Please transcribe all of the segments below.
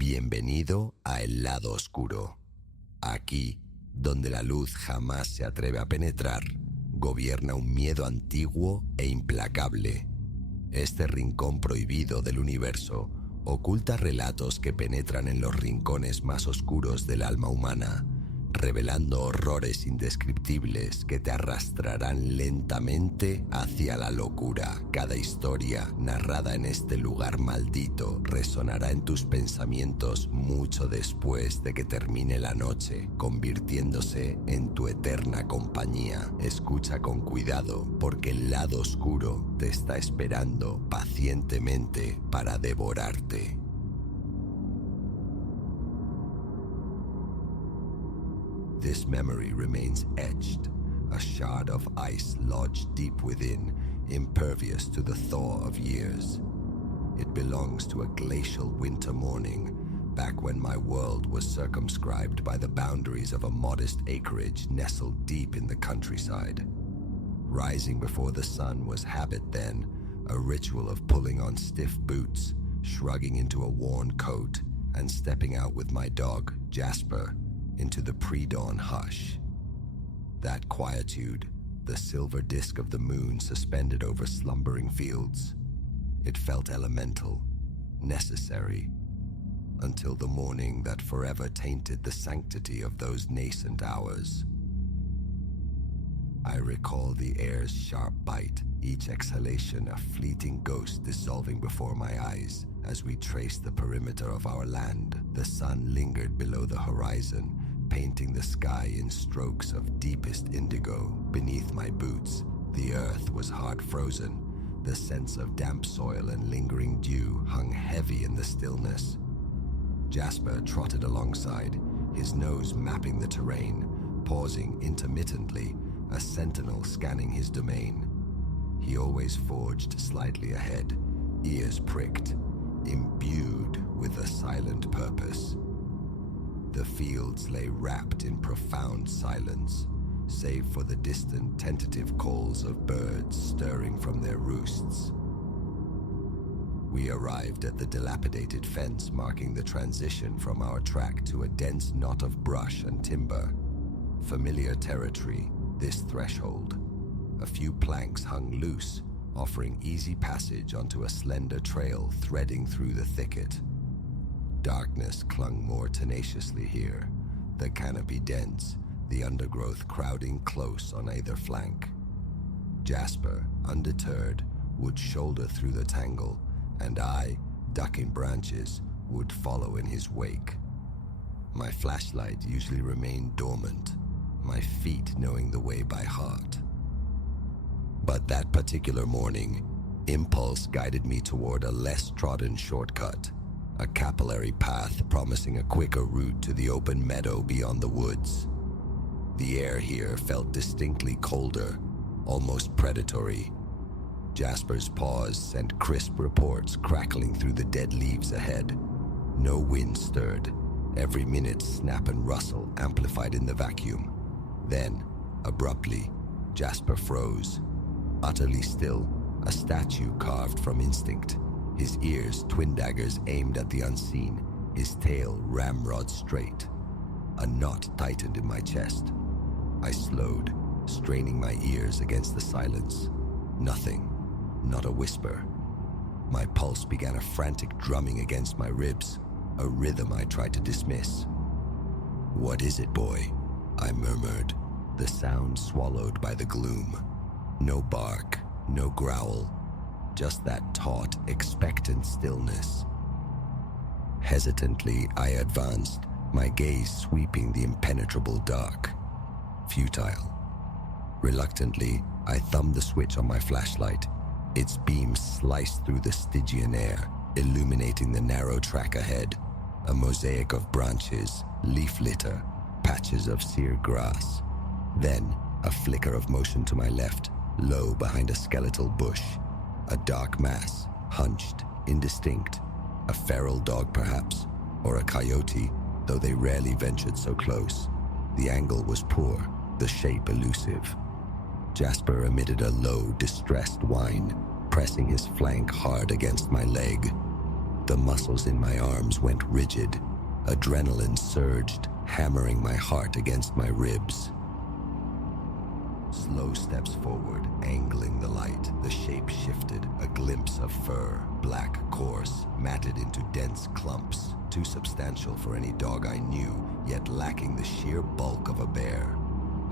Bienvenido a el lado oscuro. Aquí, donde la luz jamás se atreve a penetrar, gobierna un miedo antiguo e implacable. Este rincón prohibido del universo oculta relatos que penetran en los rincones más oscuros del alma humana, revelando horrores indescriptibles que te arrastrarán lentamente hacia la locura. Cada historia narrada en este lugar maldito resonará en tus pensamientos mucho después de que termine la noche, convirtiéndose en tu eterna compañía. Escucha con cuidado, porque el lado oscuro te está esperando pacientemente para devorarte. This memory remains etched, a shard of ice lodged deep within, impervious to the thaw of years. It belongs to a glacial winter morning, back when my world was circumscribed by the boundaries of a modest acreage nestled deep in the countryside. Rising before the sun was habit then, a ritual of pulling on stiff boots, shrugging into a worn coat, and stepping out with my dog, Jasper, into the pre-dawn hush. That quietude, the silver disk of the moon suspended over slumbering fields. It felt elemental, necessary, until the morning that forever tainted the sanctity of those nascent hours. I recall the air's sharp bite, each exhalation a fleeting ghost dissolving before my eyes. As we traced the perimeter of our land, the sun lingered below the horizon, painting the sky in strokes of deepest indigo. Beneath my boots, the earth was hard frozen. The sense of damp soil and lingering dew hung heavy in the stillness. Jasper trotted alongside, his nose mapping the terrain, pausing intermittently, a sentinel scanning his domain. He always forged slightly ahead, ears pricked, imbued with a silent purpose. The fields lay wrapped in profound silence, save for the distant tentative calls of birds stirring from their roosts. We arrived at the dilapidated fence marking the transition from our track to a dense knot of brush and timber. Familiar territory, this threshold. A few planks hung loose, offering easy passage onto a slender trail threading through the thicket. Darkness clung more tenaciously here, the canopy dense, the undergrowth crowding close on either flank. Jasper, undeterred, would shoulder through the tangle, and I, ducking branches, would follow in his wake. My flashlight usually remained dormant, my feet knowing the way by heart. But that particular morning, impulse guided me toward a less trodden shortcut, a capillary path promising a quicker route to the open meadow beyond the woods. The air here felt distinctly colder, almost predatory. Jasper's paws sent crisp reports crackling through the dead leaves ahead. No wind stirred, every minute snap and rustle amplified in the vacuum. Then, abruptly, Jasper froze. Utterly still, a statue carved from instinct. His ears twin daggers aimed at the unseen, his tail ramrod straight. A knot tightened in my chest. I slowed, straining my ears against the silence. Nothing, not a whisper. My pulse began a frantic drumming against my ribs, a rhythm I tried to dismiss. "What is it, boy?" I murmured, the sound swallowed by the gloom. No bark, no growl, just that taut, expectant stillness. Hesitantly, I advanced, my gaze sweeping the impenetrable dark. Futile. Reluctantly, I thumbed the switch on my flashlight. Its beam sliced through the Stygian air, illuminating the narrow track ahead. A mosaic of branches, leaf litter, patches of seared grass. Then, a flicker of motion to my left, low behind a skeletal bush. A dark mass, hunched, indistinct. A feral dog, perhaps, or a coyote, though they rarely ventured so close. The angle was poor, the shape elusive. Jasper emitted a low, distressed whine, pressing his flank hard against my leg. The muscles in my arms went rigid. Adrenaline surged, hammering my heart against my ribs. Slow steps forward, angling the light. The shape shifted, a glimpse of fur, black, coarse, matted into dense clumps, too substantial for any dog I knew, yet lacking the sheer bulk of a bear.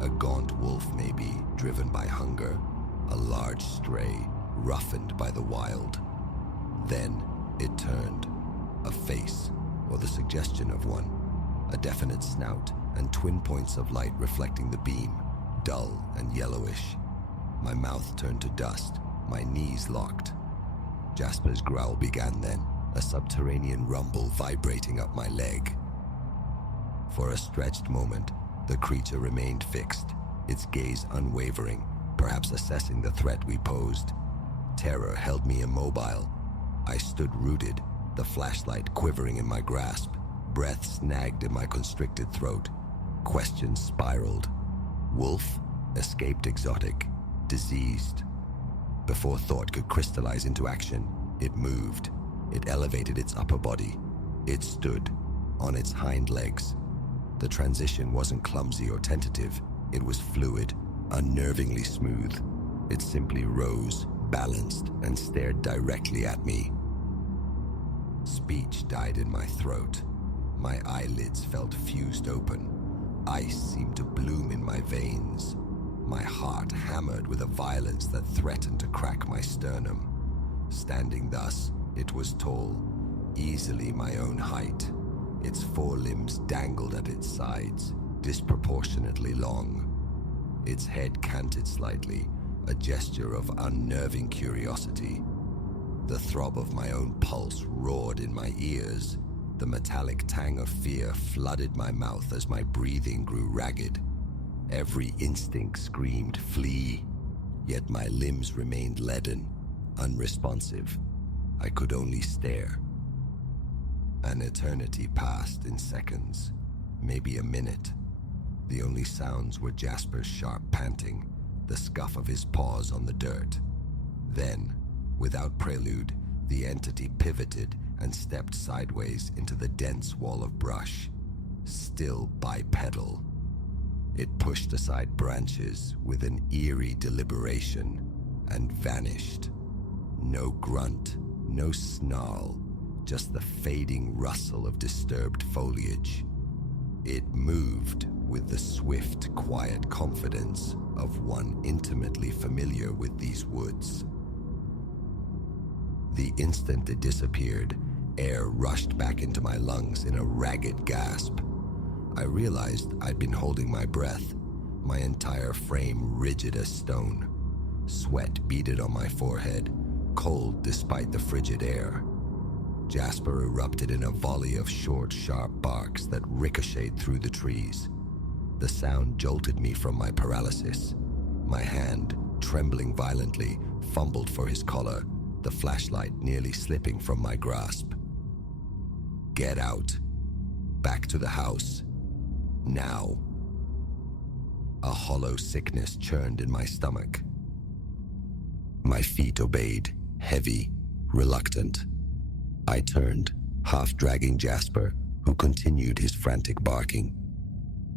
A gaunt wolf maybe, driven by hunger. A large stray, roughened by the wild. Then it turned. A face, or the suggestion of one. A definite snout, and twin points of light reflecting the beam. Dull and yellowish. My mouth turned to dust, my knees locked. Jasper's growl began then, a subterranean rumble vibrating up my leg. For a stretched moment, the creature remained fixed, its gaze unwavering, perhaps assessing the threat we posed. Terror held me immobile. I stood rooted, the flashlight quivering in my grasp, breath snagged in my constricted throat. Questions spiraled. Wolf? Escaped exotic? Diseased? Before thought could crystallize into action, it moved. It elevated its upper body. It stood, on its hind legs. The transition wasn't clumsy or tentative. It was fluid, unnervingly smooth. It simply rose, balanced, and stared directly at me. Speech died in my throat. My eyelids felt fused open. Ice seemed to bloom in my veins. My heart hammered with a violence that threatened to crack my sternum. Standing thus, it was tall, easily my own height. Its forelimbs dangled at its sides, disproportionately long. Its head canted slightly, a gesture of unnerving curiosity. The throb of my own pulse roared in my ears. The metallic tang of fear flooded my mouth as my breathing grew ragged. Every instinct screamed, "Flee!" Yet my limbs remained leaden, unresponsive. I could only stare. An eternity passed in seconds, maybe a minute. The only sounds were Jasper's sharp panting, the scuff of his paws on the dirt. Then, without prelude, the entity pivoted and stepped sideways into the dense wall of brush, still bipedal. It pushed aside branches with an eerie deliberation and vanished. No grunt, no snarl, just the fading rustle of disturbed foliage. It moved with the swift, quiet confidence of one intimately familiar with these woods. The instant it disappeared, air rushed back into my lungs in a ragged gasp. I realized I'd been holding my breath, my entire frame rigid as stone. Sweat beaded on my forehead, cold despite the frigid air. Jasper erupted in a volley of short, sharp barks that ricocheted through the trees. The sound jolted me from my paralysis. My hand, trembling violently, fumbled for his collar, the flashlight nearly slipping from my grasp. Get out. Back to the house. Now. A hollow sickness churned in my stomach. My feet obeyed, heavy, reluctant. I turned, half dragging Jasper, who continued his frantic barking.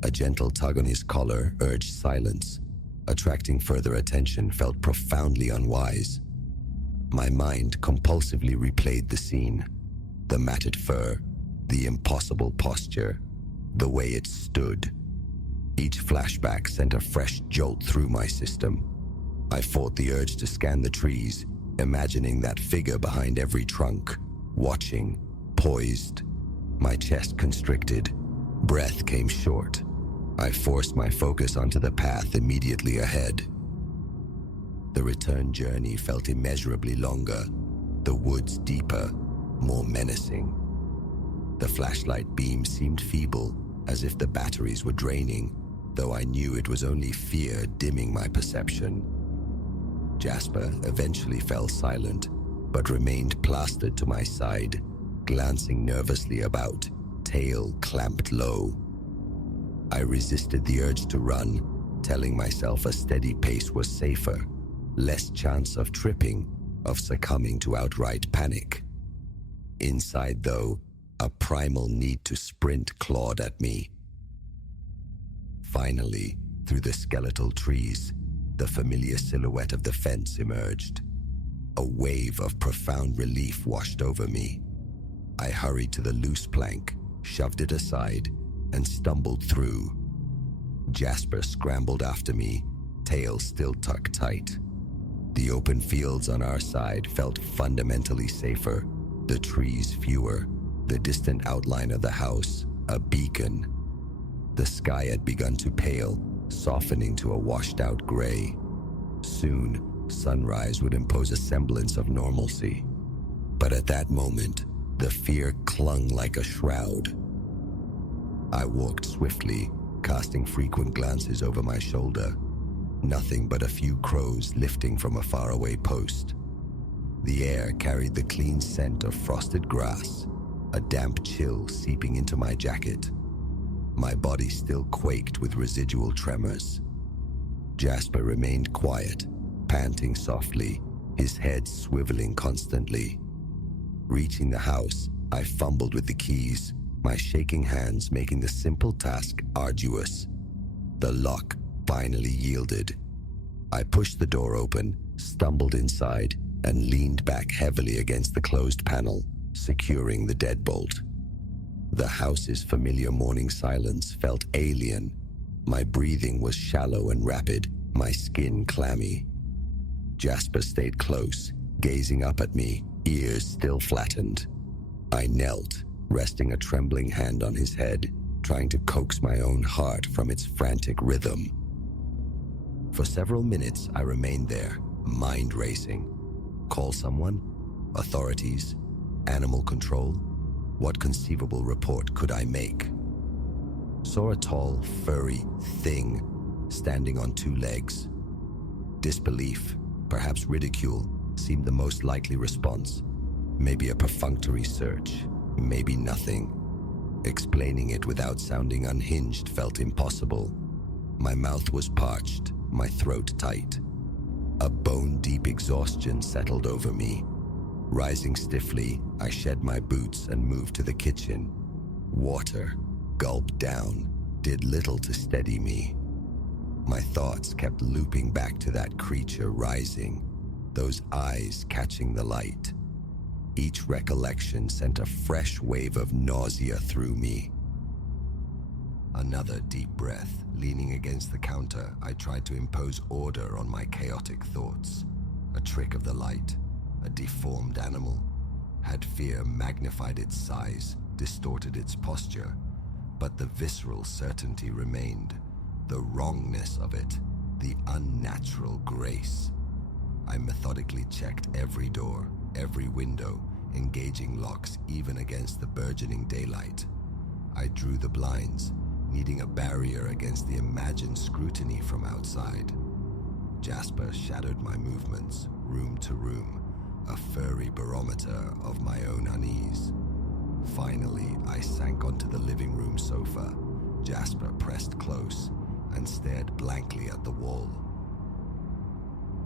A gentle tug on his collar urged silence. Attracting further attention felt profoundly unwise. My mind compulsively replayed the scene. The matted fur, the impossible posture, the way it stood. Each flashback sent a fresh jolt through my system. I fought the urge to scan the trees, imagining that figure behind every trunk, watching, poised. My chest constricted. Breath came short. I forced my focus onto the path immediately ahead. The return journey felt immeasurably longer, the woods deeper, more menacing. The flashlight beam seemed feeble, as if the batteries were draining, though I knew it was only fear dimming my perception. Jasper eventually fell silent, but remained plastered to my side, glancing nervously about, tail clamped low. I resisted the urge to run, telling myself a steady pace was safer, less chance of tripping, of succumbing to outright panic. Inside, though, a primal need to sprint clawed at me. Finally, through the skeletal trees, the familiar silhouette of the fence emerged. A wave of profound relief washed over me. I hurried to the loose plank, shoved it aside, and stumbled through. Jasper scrambled after me, tail still tucked tight. The open fields on our side felt fundamentally safer, the trees fewer, the distant outline of the house a beacon. The sky had begun to pale, softening to a washed-out gray. Soon, sunrise would impose a semblance of normalcy. But at that moment, the fear clung like a shroud. I walked swiftly, casting frequent glances over my shoulder. Nothing but a few crows lifting from a faraway post. The air carried the clean scent of frosted grass, a damp chill seeping into my jacket. My body still quaked with residual tremors. Jasper remained quiet, panting softly, his head swiveling constantly. Reaching the house, I fumbled with the keys, my shaking hands making the simple task arduous. The lock finally yielded. I pushed the door open, stumbled inside, and leaned back heavily against the closed panel, securing the deadbolt. The house's familiar morning silence felt alien. My breathing was shallow and rapid, my skin clammy. Jasper stayed close, gazing up at me, ears still flattened. I knelt, resting a trembling hand on his head, trying to coax my own heart from its frantic rhythm. For several minutes, I remained there, mind racing. Call someone? Authorities? Animal control? What conceivable report could I make? Saw a tall, furry thing standing on two legs. Disbelief, perhaps ridicule, seemed the most likely response. Maybe a perfunctory search, maybe nothing. Explaining it without sounding unhinged felt impossible. My mouth was parched, my throat tight. A bone-deep exhaustion settled over me. Rising stiffly, I shed my boots and moved to the kitchen. Water, gulped down, did little to steady me. My thoughts kept looping back to that creature rising, those eyes catching the light. Each recollection sent a fresh wave of nausea through me. Another deep breath. Leaning against the counter, I tried to impose order on my chaotic thoughts. A trick of the light, a deformed animal. Had fear magnified its size, distorted its posture, but the visceral certainty remained. The wrongness of it, the unnatural grace. I methodically checked every door, every window, engaging locks even against the burgeoning daylight. I drew the blinds, needing a barrier against the imagined scrutiny from outside. Jasper shadowed my movements, room to room, a furry barometer of my own unease. Finally, I sank onto the living room sofa. Jasper pressed close and stared blankly at the wall.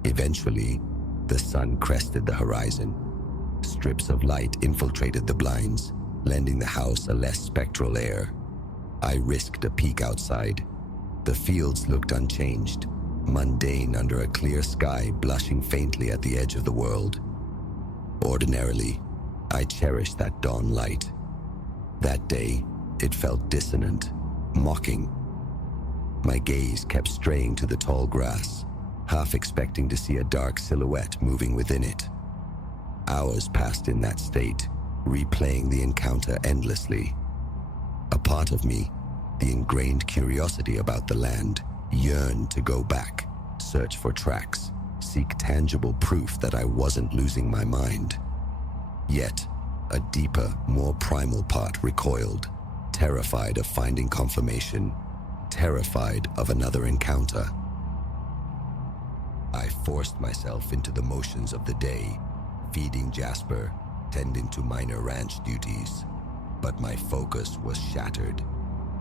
Eventually, the sun crested the horizon. Strips of light infiltrated the blinds, lending the house a less spectral air. I risked a peek outside. The fields looked unchanged, mundane under a clear sky blushing faintly at the edge of the world. Ordinarily, I cherished that dawn light. That day, it felt dissonant, mocking. My gaze kept straying to the tall grass, half expecting to see a dark silhouette moving within it. Hours passed in that state, replaying the encounter endlessly. A part of me, the ingrained curiosity about the land, yearned to go back, search for tracks, seek tangible proof that I wasn't losing my mind. Yet, a deeper, more primal part recoiled, terrified of finding confirmation, terrified of another encounter. I forced myself into the motions of the day, feeding Jasper, tending to minor ranch duties. But my focus was shattered.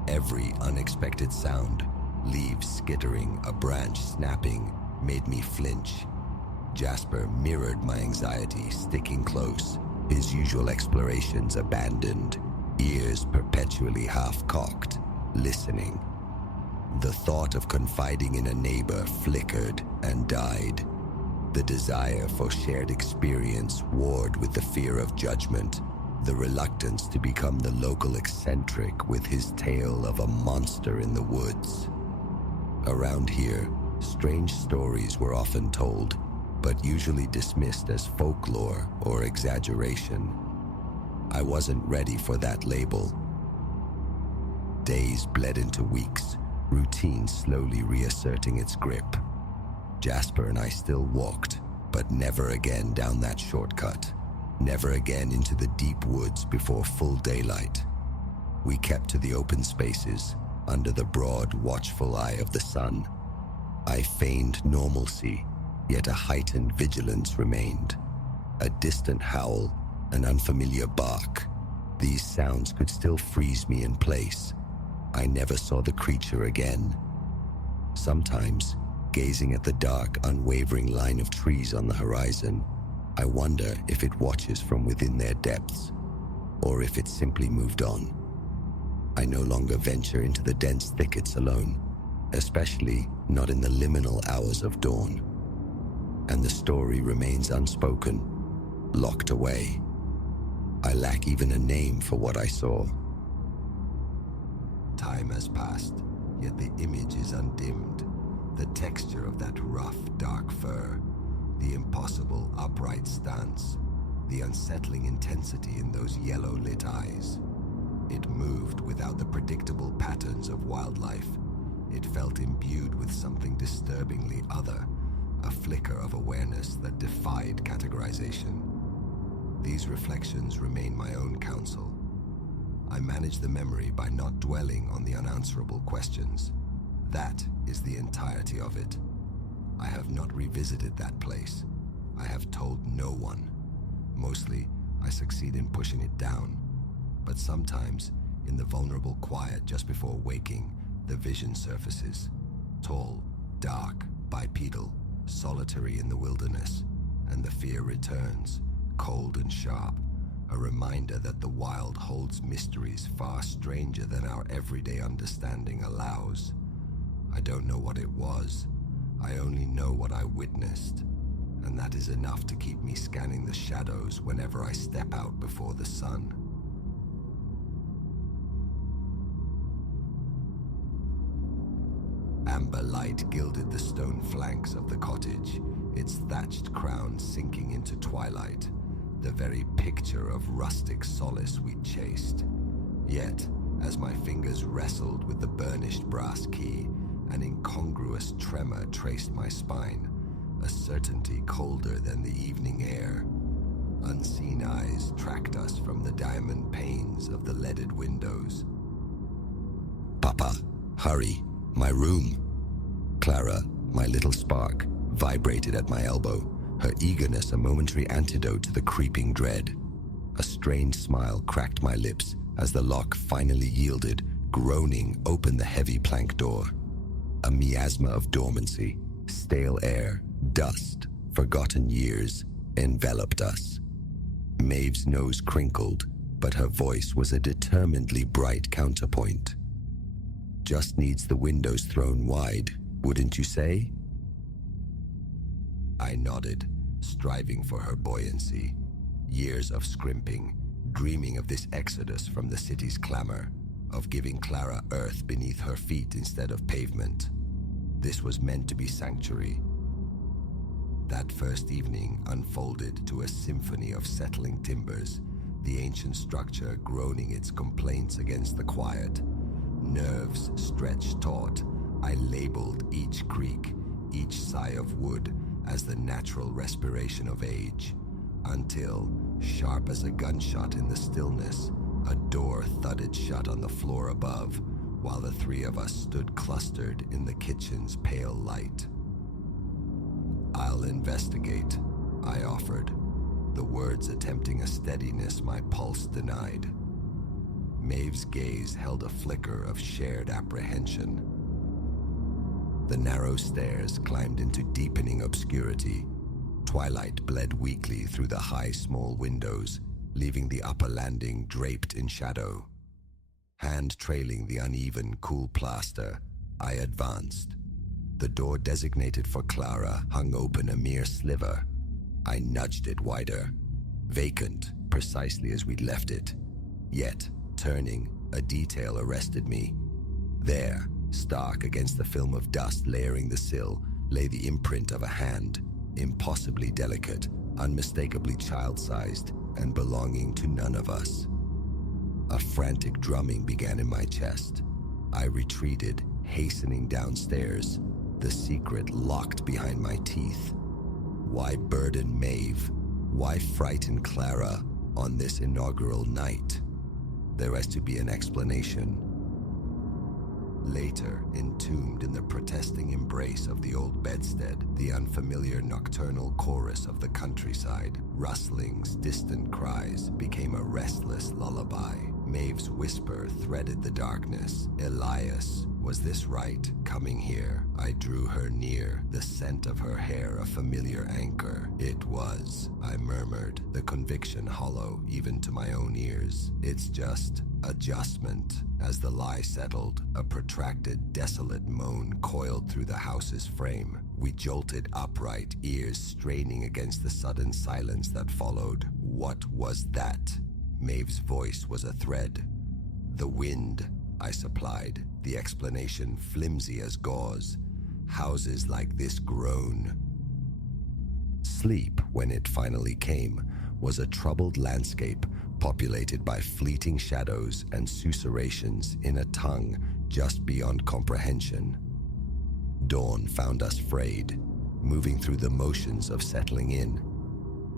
Every unexpected sound, leaves skittering, a branch snapping, made me flinch. Jasper mirrored my anxiety, sticking close, his usual explorations abandoned, ears perpetually half-cocked, listening. The thought of confiding in a neighbor flickered and died. The desire for shared experience warred with the fear of judgment, the reluctance to become the local eccentric with his tale of a monster in the woods. Around here, strange stories were often told, but usually dismissed as folklore or exaggeration. I wasn't ready for that label. Days bled into weeks, routine slowly reasserting its grip. Jasper and I still walked, but never again down that shortcut. Never again into the deep woods before full daylight. We kept to the open spaces, under the broad, watchful eye of the sun. I feigned normalcy, yet a heightened vigilance remained. A distant howl, an unfamiliar bark. These sounds could still freeze me in place. I never saw the creature again. Sometimes, gazing at the dark, unwavering line of trees on the horizon, I wonder if it watches from within their depths, or if it simply moved on. I no longer venture into the dense thickets alone, especially not in the liminal hours of dawn. And the story remains unspoken, locked away. I lack even a name for what I saw. Time has passed, yet the image is undimmed. The texture of that rough, dark fur, the impossible upright stance, the unsettling intensity in those yellow-lit eyes. It moved without the predictable patterns of wildlife. It felt imbued with something disturbingly other, a flicker of awareness that defied categorization. These reflections remain my own counsel. I manage the memory by not dwelling on the unanswerable questions. That is the entirety of it. I have not revisited that place. I have told no one. Mostly, I succeed in pushing it down. But sometimes, in the vulnerable quiet just before waking, the vision surfaces. Tall, dark, bipedal, solitary in the wilderness, and the fear returns, cold and sharp, a reminder that the wild holds mysteries far stranger than our everyday understanding allows. I don't know what it was. I only know what I witnessed, and that is enough to keep me scanning the shadows whenever I step out before the sun. Amber light gilded the stone flanks of the cottage, its thatched crown sinking into twilight, the very picture of rustic solace we'd chased. Yet, as my fingers wrestled with the burnished brass key, an incongruous tremor traced my spine, a certainty colder than the evening air. Unseen eyes tracked us from the diamond panes of the leaded windows. "Papa, hurry, my room." Clara, my little spark, vibrated at my elbow, her eagerness a momentary antidote to the creeping dread. A strange smile cracked my lips as the lock finally yielded, groaning open the heavy plank door. A miasma of dormancy, stale air, dust, forgotten years enveloped us. Maeve's nose crinkled, but her voice was a determinedly bright counterpoint. "Just needs the windows thrown wide, wouldn't you say?" I nodded, striving for her buoyancy. Years of scrimping, dreaming of this exodus from the city's clamor, of giving Clara earth beneath her feet instead of pavement. This was meant to be sanctuary. That first evening unfolded to a symphony of settling timbers, the ancient structure groaning its complaints against the quiet. Nerves stretched taut, I labeled each creak, each sigh of wood, as the natural respiration of age, until, sharp as a gunshot in the stillness, a door thudded shut on the floor above, while the three of us stood clustered in the kitchen's pale light. "I'll investigate," I offered, the words attempting a steadiness my pulse denied. Maeve's gaze held a flicker of shared apprehension. The narrow stairs climbed into deepening obscurity. Twilight bled weakly through the high, small windows, leaving the upper landing draped in shadow. Hand trailing the uneven, cool plaster, I advanced. The door designated for Clara hung open a mere sliver. I nudged it wider. Vacant, precisely as we'd left it. Yet, turning, a detail arrested me. There, stark against the film of dust layering the sill, lay the imprint of a hand, impossibly delicate, unmistakably child-sized, and belonging to none of us. A frantic drumming began in my chest. I retreated, hastening downstairs, the secret locked behind my teeth. Why burden Maeve? Why frighten Clara on this inaugural night? There has to be an explanation. Later, entombed in the protesting embrace of the old bedstead, the unfamiliar nocturnal chorus of the countryside, rustlings, distant cries, became a restless lullaby. Maeve's whisper threaded the darkness. Elias, was this right? Coming here, I drew her near, the scent of her hair a familiar anchor. It was, I murmured, the conviction hollow even to my own ears. It's just adjustment. As the lie settled, a protracted, desolate moan coiled through the house's frame. We jolted upright, ears straining against the sudden silence that followed. What was that? Maeve's voice was a thread. The wind, I supplied, the explanation flimsy as gauze. Houses like this groan. Sleep, when it finally came, was a troubled landscape populated by fleeting shadows and susurrations in a tongue just beyond comprehension. Dawn found us frayed, moving through the motions of settling in.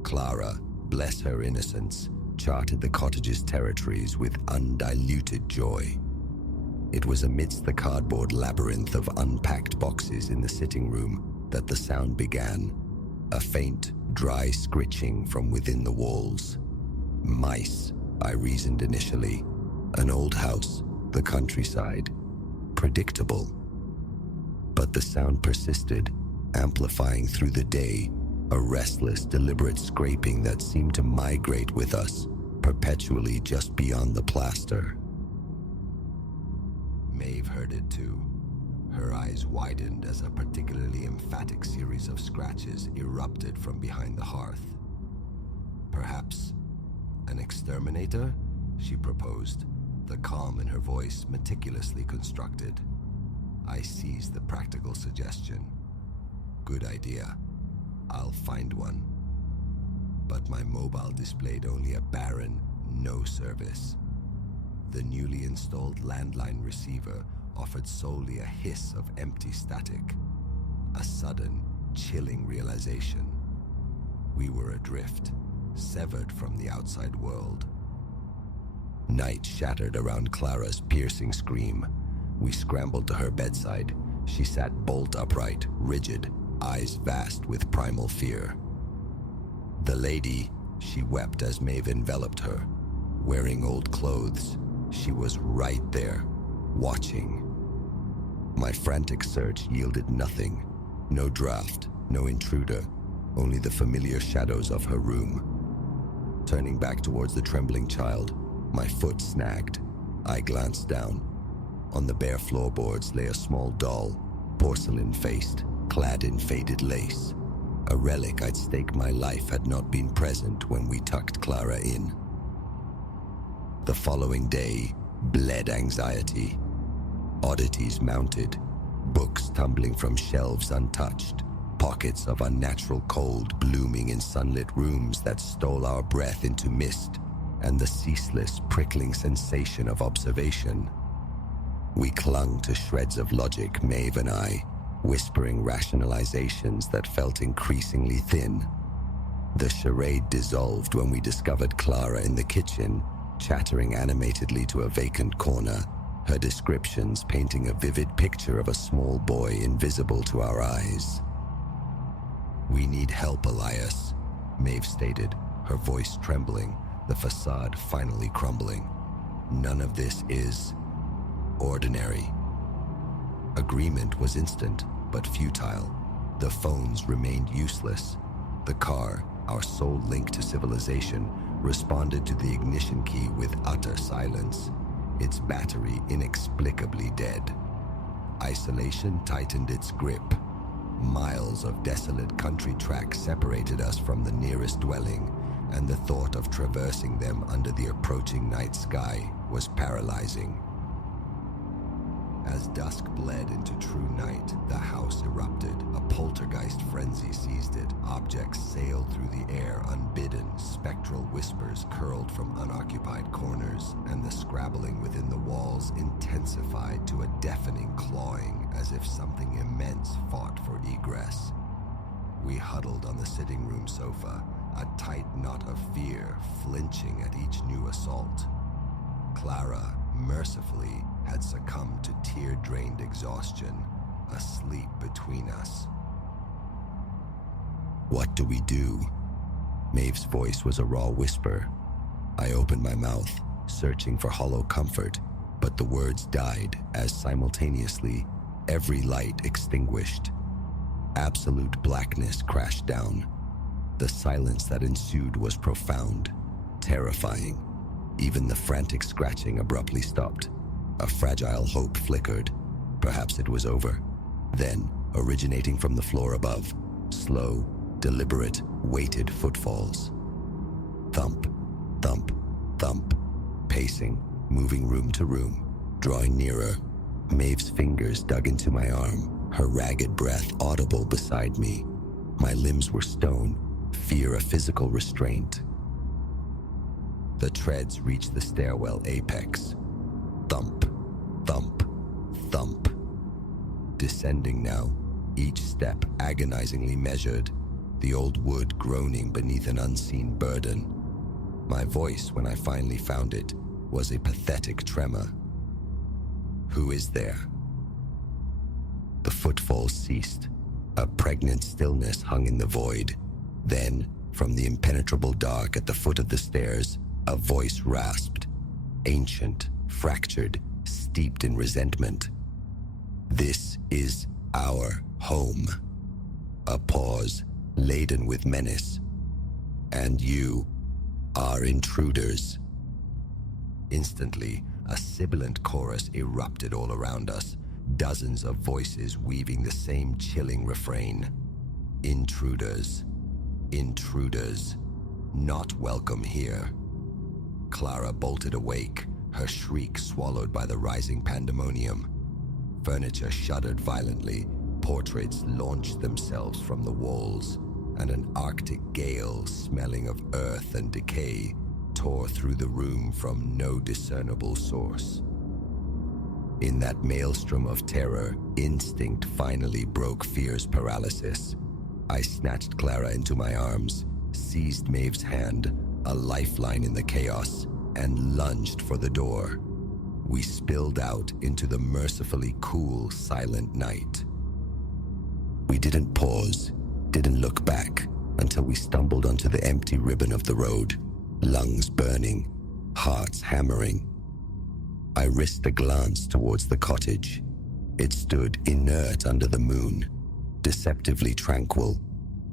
Clara, bless her innocence, charted the cottage's territories with undiluted joy. It was amidst the cardboard labyrinth of unpacked boxes in the sitting room that the sound began, a faint, dry scritching from within the walls. Mice, I reasoned initially. An old house, the countryside. Predictable. But the sound persisted, amplifying through the day, a restless, deliberate scraping that seemed to migrate with us, perpetually just beyond the plaster. Maeve heard it too. Her eyes widened as a particularly emphatic series of scratches erupted from behind the hearth. Perhaps an exterminator? She proposed, the calm in her voice meticulously constructed. I seized the practical suggestion. Good idea. I'll find one. But my mobile displayed only a barren no service. The newly installed landline receiver offered solely a hiss of empty static. A sudden, chilling realization. We were adrift, severed from the outside world. Night shattered around Clara's piercing scream. We scrambled to her bedside. She sat bolt upright, rigid, eyes vast with primal fear. The lady, she wept as Maeve enveloped her. Wearing old clothes, she was right there, watching. My frantic search yielded nothing. No draft, no intruder, only the familiar shadows of her room. Turning back towards the trembling child, my foot snagged. I glanced down. On the bare floorboards lay a small doll, porcelain-faced, clad in faded lace. A relic I'd stake my life had not been present when we tucked Clara in. The following day bled anxiety. Oddities mounted, books tumbling from shelves untouched, pockets of unnatural cold blooming in sunlit rooms that stole our breath into mist, and the ceaseless, prickling sensation of observation. We clung to shreds of logic, Maeve and I, whispering rationalizations that felt increasingly thin. The charade dissolved when we discovered Clara in the kitchen, chattering animatedly to a vacant corner, her descriptions painting a vivid picture of a small boy invisible to our eyes. "We need help, Elias," Maeve stated, her voice trembling, the facade finally crumbling. "None of this is ordinary." Agreement was instant, but futile. The phones remained useless. The car, our sole link to civilization, responded to the ignition key with utter silence, its battery inexplicably dead. Isolation tightened its grip. Miles of desolate country tracks separated us from the nearest dwelling, and the thought of traversing them under the approaching night sky was paralyzing. As dusk bled into true night, the house erupted. A poltergeist frenzy seized it. Objects sailed through the air unbidden. Spectral whispers curled from unoccupied corners, and the scrabbling within the walls intensified to a deafening clawing, as if something immense fought for egress. We huddled on the sitting room sofa, a tight knot of fear flinching at each new assault. Clara, mercifully, had succumbed to tear-drained exhaustion, asleep between us. "What do we do?" Maeve's voice was a raw whisper. I opened my mouth, searching for hollow comfort, but the words died as simultaneously every light extinguished. Absolute blackness crashed down. The silence that ensued was profound, terrifying. Even the frantic scratching abruptly stopped. A fragile hope flickered. Perhaps it was over. Then, originating from the floor above, slow, deliberate, weighted footfalls. Thump, thump, thump, pacing, moving room to room, drawing nearer. Maeve's fingers dug into my arm, her ragged breath audible beside me. My limbs were stone, fear a physical restraint. The treads reached the stairwell apex. Thump, thump, thump. Descending now, each step agonizingly measured, the old wood groaning beneath an unseen burden. My voice, when I finally found it, was a pathetic tremor. "Who is there?" The footfalls ceased. A pregnant stillness hung in the void. Then, from the impenetrable dark at the foot of the stairs, a voice rasped, ancient, fractured, steeped in resentment. "This is our home." A pause, laden with menace. "And you are intruders." Instantly, a sibilant chorus erupted all around us, dozens of voices weaving the same chilling refrain. Intruders. Intruders. Not welcome here. Clara bolted awake, her shriek swallowed by the rising pandemonium. Furniture shuddered violently, portraits launched themselves from the walls, and an arctic gale smelling of earth and decay tore through the room from no discernible source. In that maelstrom of terror, instinct finally broke fear's paralysis. I snatched Clara into my arms, seized Maeve's hand, a lifeline in the chaos, and lunged for the door. We spilled out into the mercifully cool, silent night. We didn't pause, didn't look back, until we stumbled onto the empty ribbon of the road, lungs burning, hearts hammering. I risked a glance towards the cottage. It stood inert under the moon, deceptively tranquil,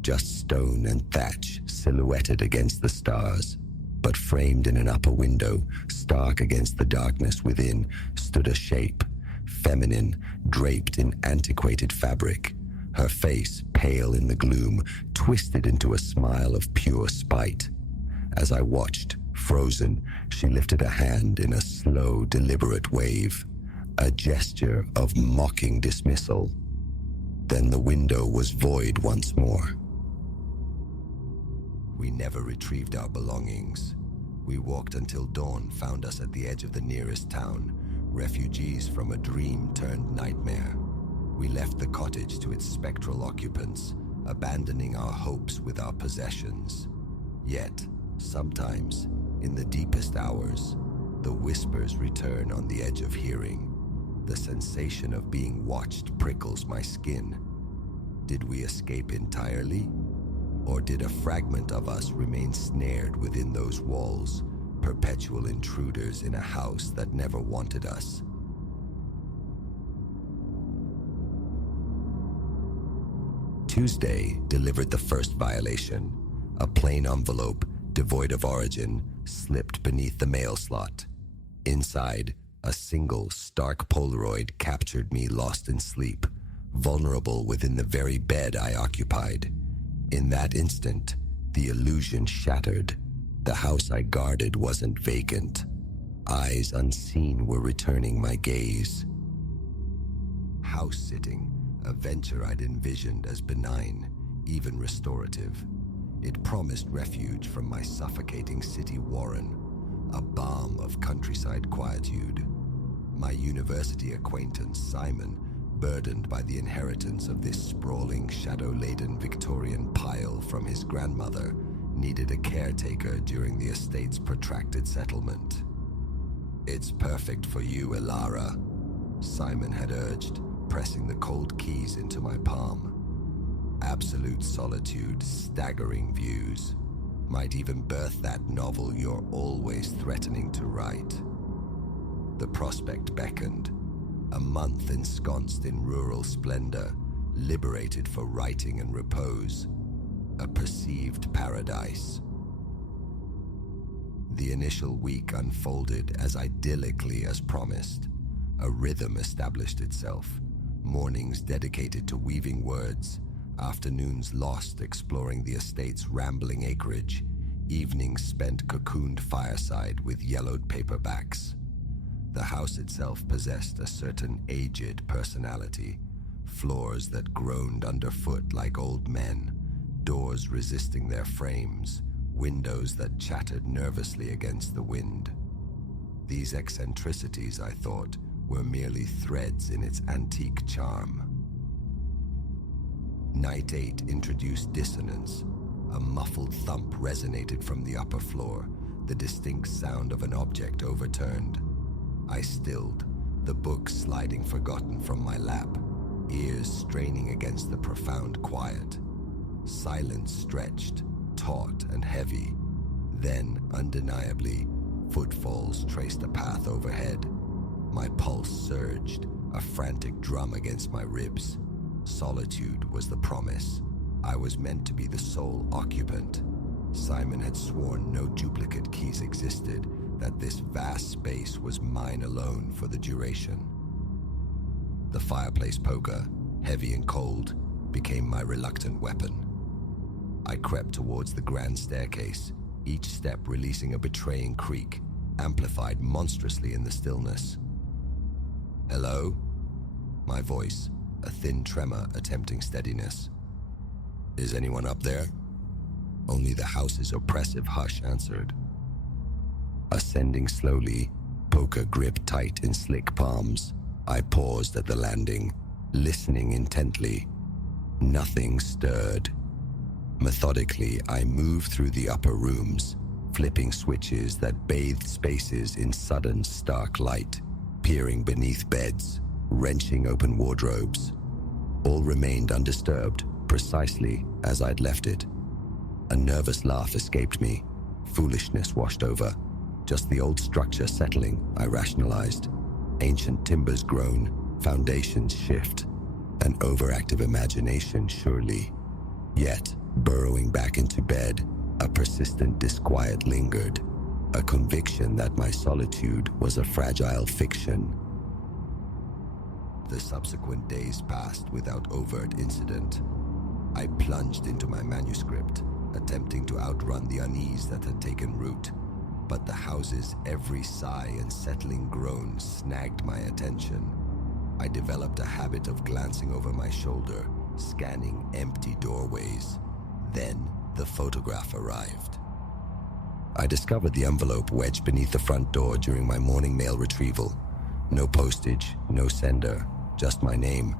just stone and thatch silhouetted against the stars. But framed in an upper window, stark against the darkness within, stood a shape, feminine, draped in antiquated fabric. Her face, pale in the gloom, twisted into a smile of pure spite. As I watched, frozen, she lifted a hand in a slow, deliberate wave, a gesture of mocking dismissal. Then the window was void once more. We never retrieved our belongings. We walked until dawn found us at the edge of the nearest town, refugees from a dream turned nightmare. We left the cottage to its spectral occupants, abandoning our hopes with our possessions. Yet, sometimes, in the deepest hours, the whispers return on the edge of hearing. The sensation of being watched prickles my skin. Did we escape entirely? Or did a fragment of us remain snared within those walls, perpetual intruders in a house that never wanted us? Tuesday delivered the first violation, a plain envelope devoid of origin, slipped beneath the mail slot. Inside, a single, stark Polaroid captured me lost in sleep, vulnerable within the very bed I occupied. In that instant, the illusion shattered. The house I guarded wasn't vacant. Eyes unseen were returning my gaze. House-sitting, a venture I'd envisioned as benign, even restorative. It promised refuge from my suffocating city warren, a balm of countryside quietude. My university acquaintance, Simon, burdened by the inheritance of this sprawling, shadow-laden Victorian pile from his grandmother, needed a caretaker during the estate's protracted settlement. "It's perfect for you, Elara," Simon had urged, pressing the cold keys into my palm. Absolute solitude, staggering views. Might even birth that novel you're always threatening to write. The prospect beckoned. A month ensconced in rural splendor, liberated for writing and repose. A perceived paradise. The initial week unfolded as idyllically as promised. A rhythm established itself. Mornings dedicated to weaving words, afternoons lost exploring the estate's rambling acreage, evenings spent cocooned fireside with yellowed paperbacks. The house itself possessed a certain aged personality, floors that groaned underfoot like old men, doors resisting their frames, windows that chattered nervously against the wind. These eccentricities, I thought, were merely threads in its antique charm. Night 8 introduced dissonance. A muffled thump resonated from the upper floor, the distinct sound of an object overturned. I stilled, the book sliding forgotten from my lap, ears straining against the profound quiet. Silence stretched, taut and heavy. Then, undeniably, footfalls traced a path overhead. My pulse surged, a frantic drum against my ribs. Solitude was the promise. I was meant to be the sole occupant. Simon had sworn no duplicate keys existed, that this vast space was mine alone for the duration. The fireplace poker, heavy and cold, became my reluctant weapon. I crept towards the grand staircase, each step releasing a betraying creak, amplified monstrously in the stillness. "Hello?" My voice, a thin tremor attempting steadiness. "Is anyone up there?" Only the house's oppressive hush answered. Ascending slowly, poker gripped tight in slick palms, I paused at the landing, listening intently. Nothing stirred. Methodically, I moved through the upper rooms, flipping switches that bathed spaces in sudden, stark light, peering beneath beds, wrenching open wardrobes. All remained undisturbed, precisely as I'd left it. A nervous laugh escaped me. Foolishness washed over. Just the old structure settling, I rationalized. Ancient timbers groan, foundations shift. An overactive imagination, surely. Yet, burrowing back into bed, a persistent disquiet lingered. A conviction that my solitude was a fragile fiction. The subsequent days passed without overt incident. I plunged into my manuscript, attempting to outrun the unease that had taken root. But the house's every sigh and settling groan snagged my attention. I developed a habit of glancing over my shoulder, scanning empty doorways. Then the photograph arrived. I discovered the envelope wedged beneath the front door during my morning mail retrieval. No postage, no sender, just my name,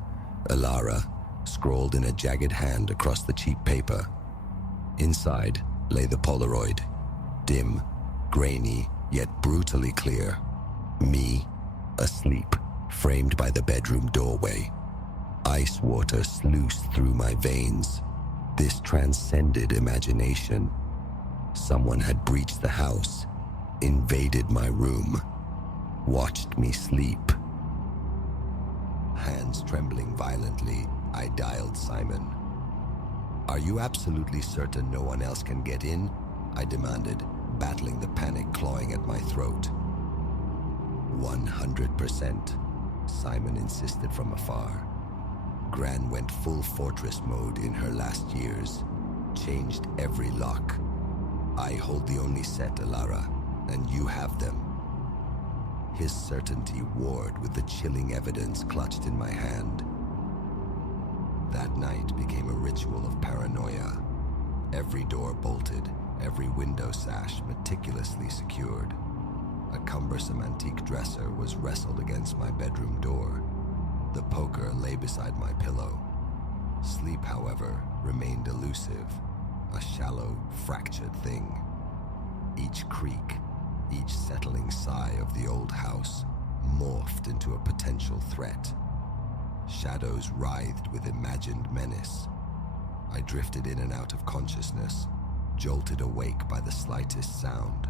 Elara, scrawled in a jagged hand across the cheap paper. Inside lay the Polaroid, dim, grainy, yet brutally clear. Me, asleep, framed by the bedroom doorway. Ice water sluiced through my veins. This transcended imagination. Someone had breached the house, invaded my room, watched me sleep. Hands trembling violently, I dialed Simon. "Are you absolutely certain no one else can get in?" I demanded, battling the panic clawing at my throat. 100%, Simon insisted from afar. Gran went full fortress mode in her last years, changed every lock. I hold the only set, Alara, and you have them. His certainty warred with the chilling evidence clutched in my hand. That night became a ritual of paranoia. Every door bolted, every window sash meticulously secured. A cumbersome antique dresser was wrestled against my bedroom door. The poker lay beside my pillow. Sleep, however, remained elusive, a shallow, fractured thing. Each creak, each settling sigh of the old house morphed into a potential threat. Shadows writhed with imagined menace. I drifted in and out of consciousness, jolted awake by the slightest sound.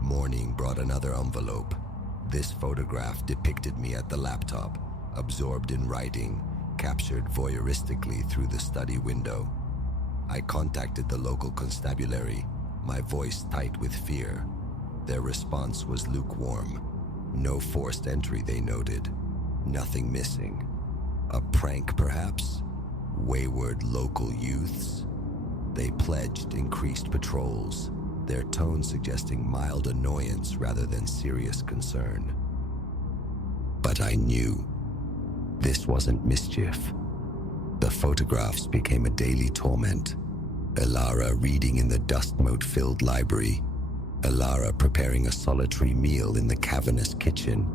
Morning brought another envelope. This photograph depicted me at the laptop, absorbed in writing, captured voyeuristically through the study window. I contacted the local constabulary, my voice tight with fear. Their response was lukewarm. No forced entry, they noted. Nothing missing. A prank, perhaps? Wayward local youths? They pledged increased patrols, their tone suggesting mild annoyance rather than serious concern. But I knew this wasn't mischief. The photographs became a daily torment. Alara reading in the dust-mote-filled library. Alara preparing a solitary meal in the cavernous kitchen.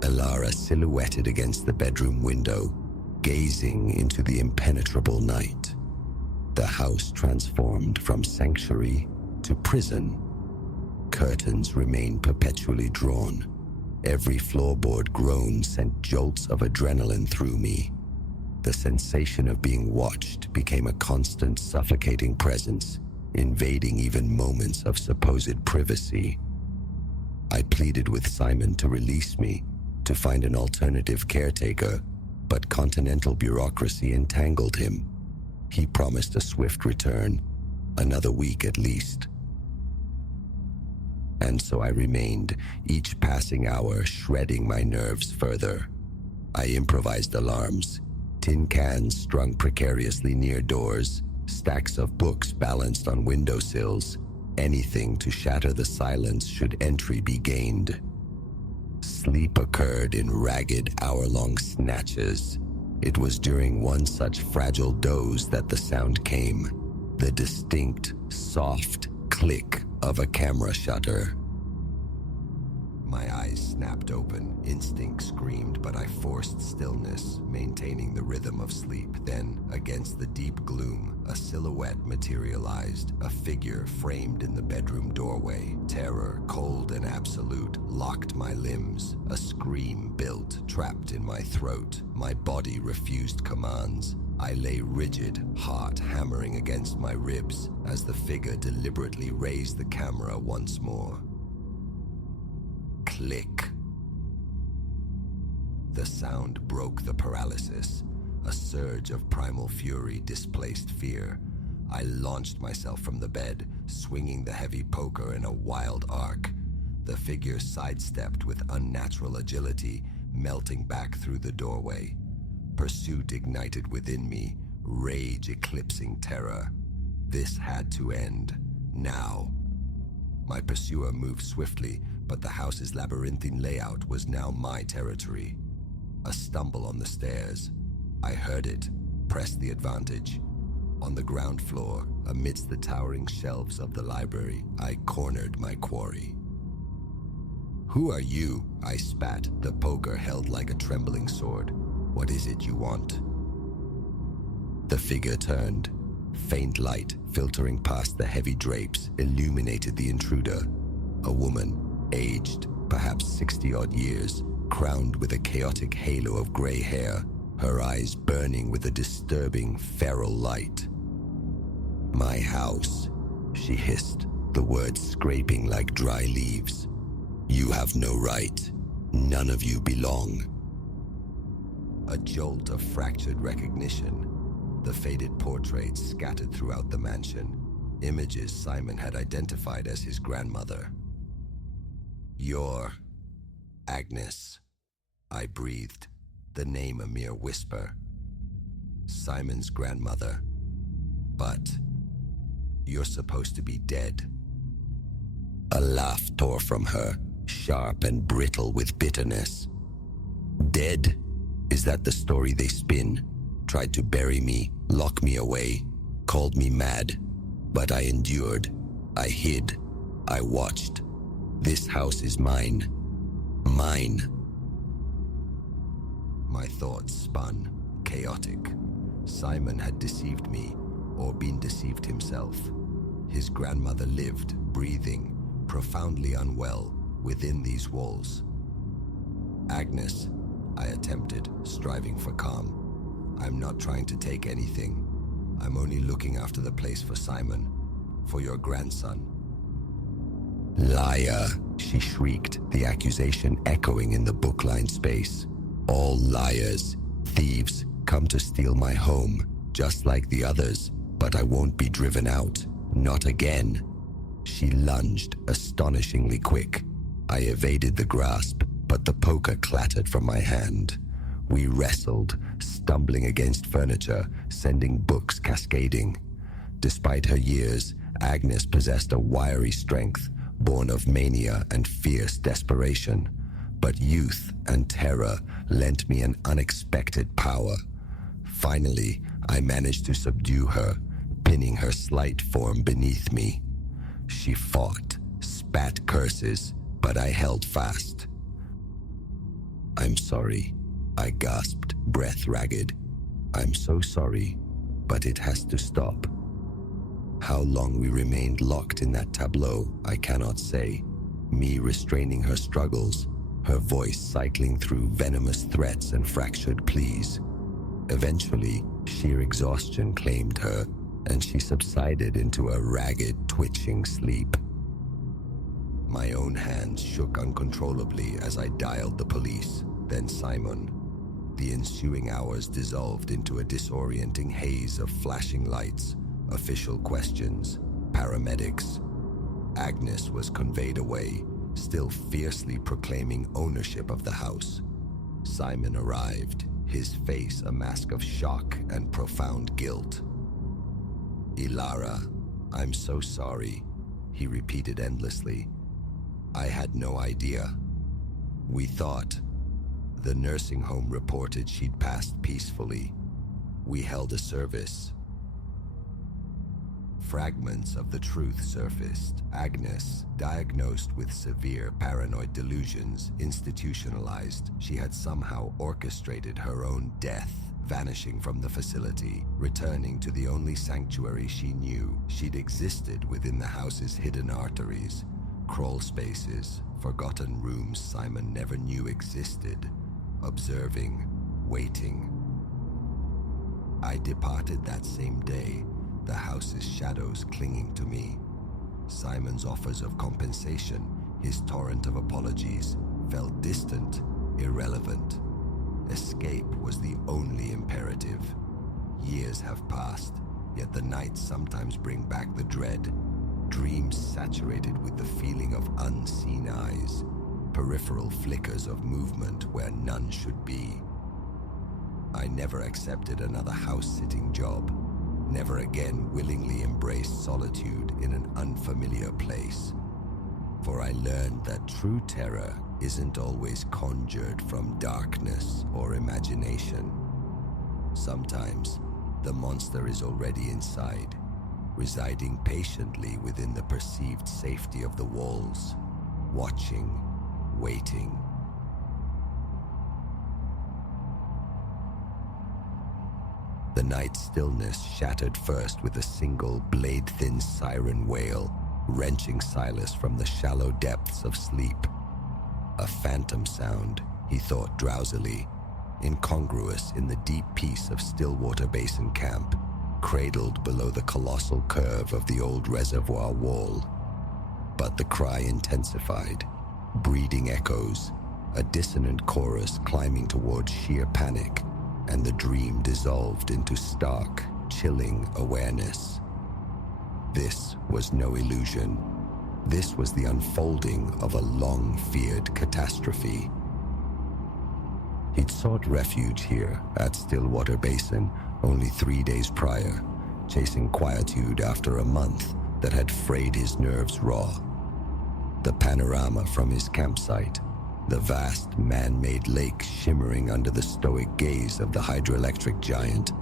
Alara silhouetted against the bedroom window, gazing into the impenetrable night. The house transformed from sanctuary to prison. Curtains remained perpetually drawn. Every floorboard groan sent jolts of adrenaline through me. The sensation of being watched became a constant, suffocating presence, invading even moments of supposed privacy. I pleaded with Simon to release me, to find an alternative caretaker, but continental bureaucracy entangled him. He promised a swift return, another week at least. And so I remained, each passing hour shredding my nerves further. I improvised alarms, tin cans strung precariously near doors, stacks of books balanced on windowsills, anything to shatter the silence should entry be gained. Sleep occurred in ragged hour-long snatches. It was during one such fragile doze that the sound came, the distinct, soft click of a camera shutter. My eyes snapped open, instinct screamed, but I forced stillness, maintaining the rhythm of sleep. Then, against the deep gloom, a silhouette materialized, a figure framed in the bedroom doorway. Terror, cold and absolute, locked my limbs. A scream built, trapped in my throat. My body refused commands. I lay rigid, heart hammering against my ribs as the figure deliberately raised the camera once more. Click. The sound broke the paralysis. A surge of primal fury displaced fear. I launched myself from the bed, swinging the heavy poker in a wild arc. The figure sidestepped with unnatural agility, melting back through the doorway. Pursuit ignited within me, rage eclipsing terror. This had to end, now. My pursuer moved swiftly, but the house's labyrinthine layout was now my territory. A stumble on the stairs. I heard it, pressed the advantage. On the ground floor, amidst the towering shelves of the library, I cornered my quarry. "Who are you?" I spat, the poker held like a trembling sword. "What is it you want?" The figure turned. Faint light, filtering past the heavy drapes, illuminated the intruder. A woman, aged, perhaps 60-odd years, crowned with a chaotic halo of gray hair, her eyes burning with a disturbing, feral light. "My house," she hissed, the words scraping like dry leaves. "You have no right. None of you belong." A jolt of fractured recognition. The faded portraits scattered throughout the mansion. Images Simon had identified as his grandmother. "You're Agnes," I breathed, the name a mere whisper. "Simon's grandmother. But you're supposed to be dead." A laugh tore from her, sharp and brittle with bitterness. "Dead? Is that the story they spin? Tried to bury me, lock me away, called me mad. But I endured. I hid. I watched. This house is mine. Mine." My thoughts spun, chaotic. Simon had deceived me, or been deceived himself. His grandmother lived, breathing, profoundly unwell, within these walls. "Agnes," I attempted, striving for calm. "I'm not trying to take anything. I'm only looking after the place for Simon, for your grandson." "Liar," she shrieked, the accusation echoing in the bookline space. "All liars, thieves, come to steal my home, just like the others, but I won't be driven out. Not again." She lunged, astonishingly quick. I evaded the grasp, but the poker clattered from my hand. We wrestled, stumbling against furniture, sending books cascading. Despite her years, Agnes possessed a wiry strength, born of mania and fierce desperation. But youth and terror lent me an unexpected power. Finally, I managed to subdue her, pinning her slight form beneath me. She fought, spat curses, but I held fast. "I'm sorry," I gasped, breath ragged. "I'm so sorry, but it has to stop." How long we remained locked in that tableau, I cannot say. Me restraining her struggles, her voice cycling through venomous threats and fractured pleas. Eventually, sheer exhaustion claimed her, and she subsided into a ragged, twitching sleep. My own hands shook uncontrollably as I dialed the police, then Simon. The ensuing hours dissolved into a disorienting haze of flashing lights, official questions, paramedics. Agnes was conveyed away, still fiercely proclaiming ownership of the house. Simon arrived, his face a mask of shock and profound guilt. "Ilara, I'm so sorry," he repeated endlessly. "I had no idea. We thought." The nursing home reported she'd passed peacefully. We held a service. Fragments of the truth surfaced. Agnes, diagnosed with severe paranoid delusions, institutionalized. She had somehow orchestrated her own death, vanishing from the facility, returning to the only sanctuary she knew. She'd existed within the house's hidden arteries, crawl spaces, forgotten rooms Simon never knew existed, observing, waiting. I departed that same day, the house's shadows clinging to me. Simon's offers of compensation, his torrent of apologies, felt distant, irrelevant. Escape was the only imperative. Years have passed, yet the nights sometimes bring back the dread. Dreams saturated with the feeling of unseen eyes, peripheral flickers of movement where none should be. I never accepted another house-sitting job, never again willingly embraced solitude in an unfamiliar place. For I learned that true terror isn't always conjured from darkness or imagination. Sometimes the monster is already inside, residing patiently within the perceived safety of the walls, watching, waiting. The night stillness shattered first with a single blade-thin siren wail, wrenching Silas from the shallow depths of sleep. A phantom sound, he thought drowsily, incongruous in the deep peace of Stillwater Basin Camp, cradled below the colossal curve of the old reservoir wall. But the cry intensified, breeding echoes, a dissonant chorus climbing toward sheer panic, and the dream dissolved into stark, chilling awareness. This was no illusion. This was the unfolding of a long-feared catastrophe. He'd sought refuge here at Stillwater Basin only 3 days prior, chasing quietude after a month that had frayed his nerves raw. The panorama from his campsite, the vast man-made lake shimmering under the stoic gaze of the hydroelectric giant,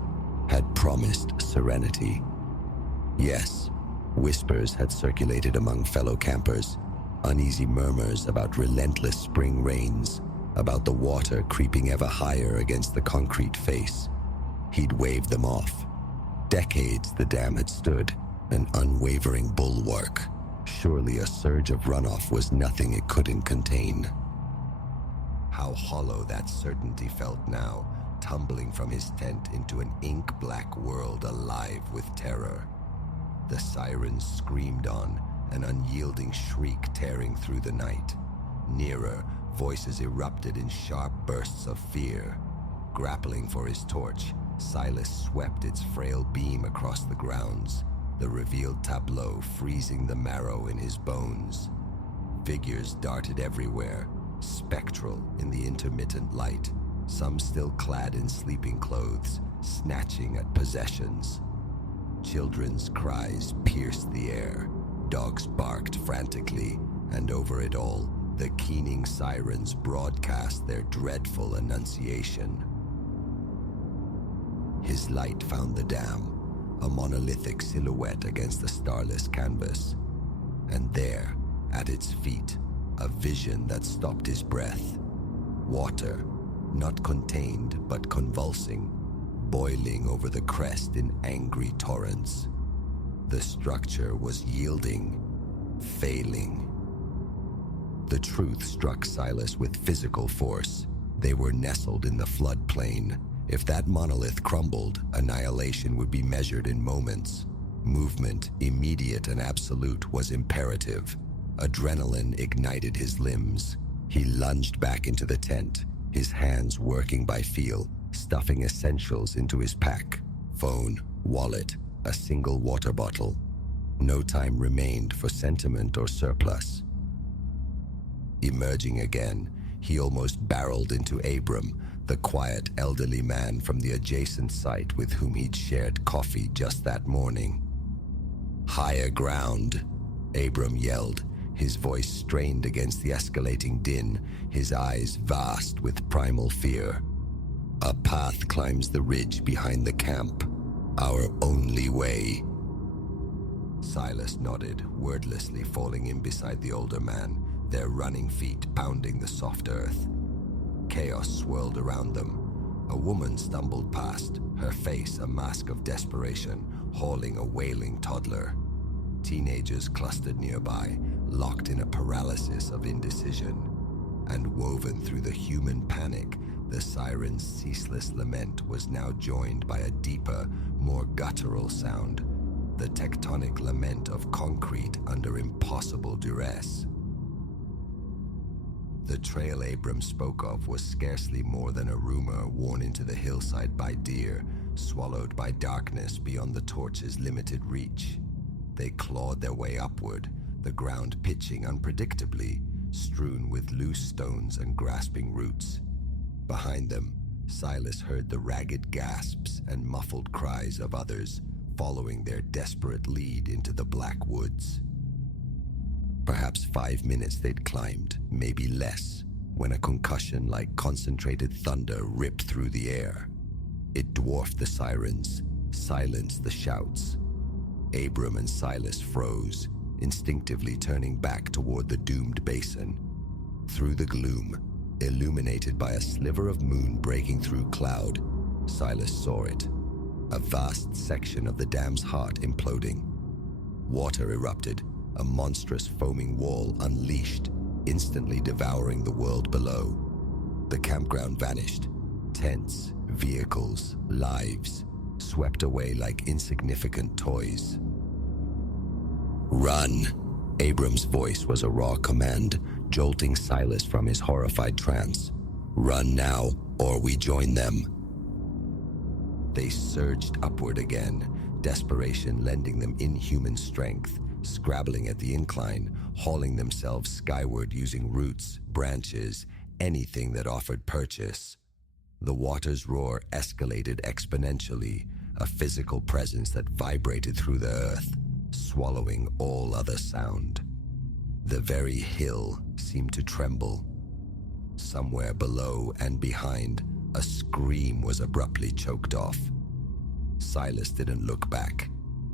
had promised serenity. Yes, whispers had circulated among fellow campers, uneasy murmurs about relentless spring rains, about the water creeping ever higher against the concrete face. He'd waved them off. Decades the dam had stood, an unwavering bulwark. Surely a surge of runoff was nothing it couldn't contain. How hollow that certainty felt now, tumbling from his tent into an ink-black world alive with terror. The sirens screamed on, an unyielding shriek tearing through the night. Nearer, voices erupted in sharp bursts of fear. Grappling for his torch, Silas swept its frail beam across the grounds, the revealed tableau freezing the marrow in his bones. Figures darted everywhere, spectral in the intermittent light, some still clad in sleeping clothes, snatching at possessions. Children's cries pierced the air, dogs barked frantically, and over it all, the keening sirens broadcast their dreadful annunciation. His light found the dam, a monolithic silhouette against the starless canvas. And there, at its feet, a vision that stopped his breath. Water, not contained but convulsing, boiling over the crest in angry torrents. The structure was yielding, failing. The truth struck Silas with physical force. They were nestled in the floodplain. If that monolith crumbled, annihilation would be measured in moments. Movement, immediate and absolute, was imperative. Adrenaline ignited his limbs. He lunged back into the tent, his hands working by feel, stuffing essentials into his pack. Phone, wallet, a single water bottle. No time remained for sentiment or surplus. Emerging again, he almost barreled into Abram, the quiet elderly man from the adjacent site with whom he'd shared coffee just that morning. "Higher ground," Abram yelled, his voice strained against the escalating din, his eyes vast with primal fear. "A path climbs the ridge behind the camp. Our only way." Silas nodded, wordlessly falling in beside the older man, their running feet pounding the soft earth. Chaos swirled around them. A woman stumbled past, her face a mask of desperation, hauling a wailing toddler. Teenagers clustered nearby, locked in a paralysis of indecision. And woven through the human panic, the siren's ceaseless lament was now joined by a deeper, more guttural sound, the tectonic lament of concrete under impossible duress. The trail Abram spoke of was scarcely more than a rumor worn into the hillside by deer, swallowed by darkness beyond the torch's limited reach. They clawed their way upward, the ground pitching unpredictably, strewn with loose stones and grasping roots. Behind them, Silas heard the ragged gasps and muffled cries of others, following their desperate lead into the black woods. Perhaps 5 minutes they'd climbed, maybe less, when a concussion like concentrated thunder ripped through the air. It dwarfed the sirens, silenced the shouts. Abram and Silas froze, instinctively turning back toward the doomed basin. Through the gloom, illuminated by a sliver of moon breaking through cloud, Silas saw it. A vast section of the dam's heart imploding. Water erupted, a monstrous foaming wall unleashed, instantly devouring the world below. The campground vanished. Tents, vehicles, lives, swept away like insignificant toys. "Run!" Abram's voice was a raw command, jolting Silas from his horrified trance. "Run now, or we join them." They surged upward again, desperation lending them inhuman strength, scrabbling at the incline, hauling themselves skyward using roots, branches, anything that offered purchase. The water's roar escalated exponentially, a physical presence that vibrated through the earth, swallowing all other sound. The very hill seemed to tremble. Somewhere below and behind, a scream was abruptly choked off. Silas didn't look back.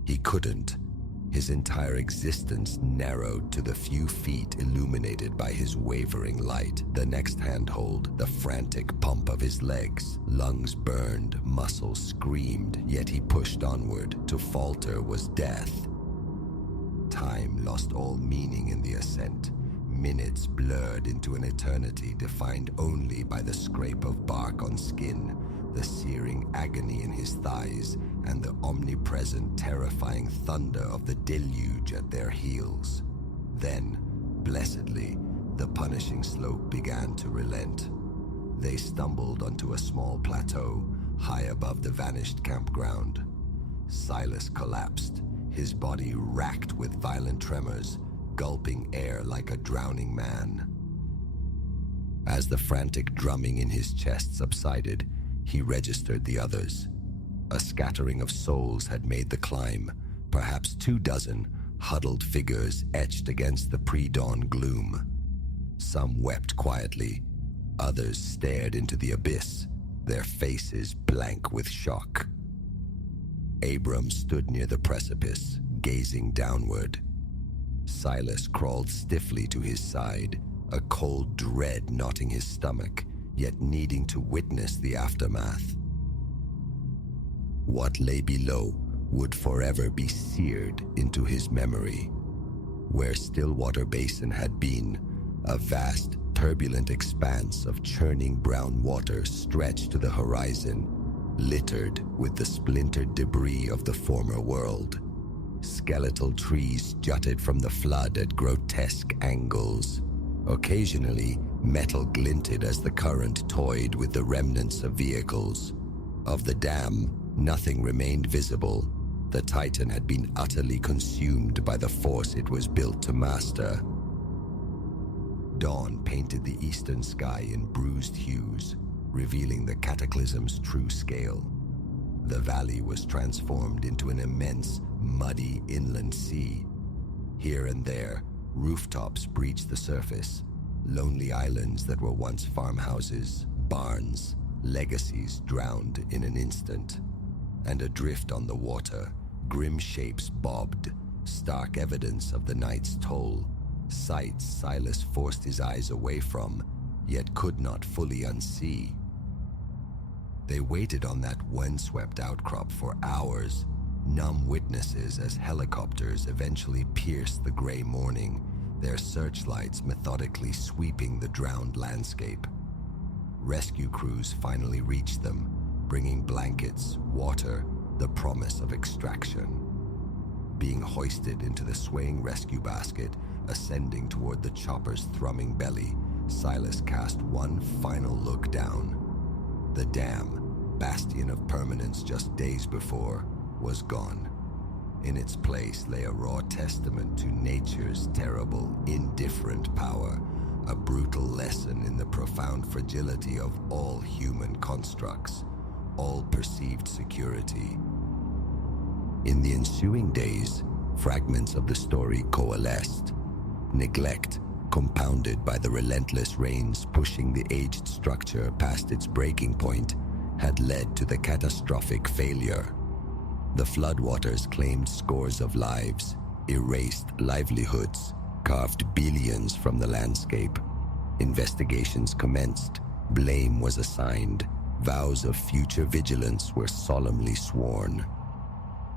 He couldn't. His entire existence narrowed to the few feet illuminated by his wavering light. The next handhold, the frantic pump of his legs. Lungs burned, muscles screamed, yet he pushed onward. To falter was death. Time lost all meaning in the ascent. Minutes blurred into an eternity defined only by the scrape of bark on skin, the searing agony in his thighs, and the omnipresent, terrifying thunder of the deluge at their heels. Then, blessedly, the punishing slope began to relent. They stumbled onto a small plateau, high above the vanished campground. Silas collapsed, his body racked with violent tremors, gulping air like a drowning man. As the frantic drumming in his chest subsided, he registered the others. A scattering of souls had made the climb, perhaps 24 huddled figures etched against the pre-dawn gloom. Some wept quietly, others stared into the abyss, their faces blank with shock. Abram stood near the precipice, gazing downward. Silas crawled stiffly to his side, a cold dread knotting his stomach, yet needing to witness the aftermath. What lay below would forever be seared into his memory. Where Stillwater Basin had been, a vast, turbulent expanse of churning brown water stretched to the horizon, littered with the splintered debris of the former world. Skeletal trees jutted from the flood at grotesque angles. Occasionally, metal glinted as the current toyed with the remnants of vehicles. Of the dam, nothing remained visible. The Titan had been utterly consumed by the force it was built to master. Dawn painted the eastern sky in bruised hues, revealing the cataclysm's true scale. The valley was transformed into an immense, muddy inland sea. Here and there, rooftops breached the surface, lonely islands that were once farmhouses, barns, legacies drowned in an instant. And adrift on the water, grim shapes bobbed, stark evidence of the night's toll, sights Silas forced his eyes away from, yet could not fully unsee. They waited on that windswept outcrop for hours, numb witnesses as helicopters eventually pierced the gray morning, their searchlights methodically sweeping the drowned landscape. Rescue crews finally reached them, bringing blankets, water, the promise of extraction. Being hoisted into the swaying rescue basket, ascending toward the chopper's thrumming belly, Silas cast one final look down. The dam, bastion of permanence just days before, was gone. In its place lay a raw testament to nature's terrible, indifferent power, a brutal lesson in the profound fragility of all human constructs, all perceived security. In the ensuing days, fragments of the story coalesced. Neglect, compounded by the relentless rains pushing the aged structure past its breaking point, had led to the catastrophic failure. The floodwaters claimed scores of lives, erased livelihoods, carved billions from the landscape. Investigations commenced, blame was assigned, vows of future vigilance were solemnly sworn.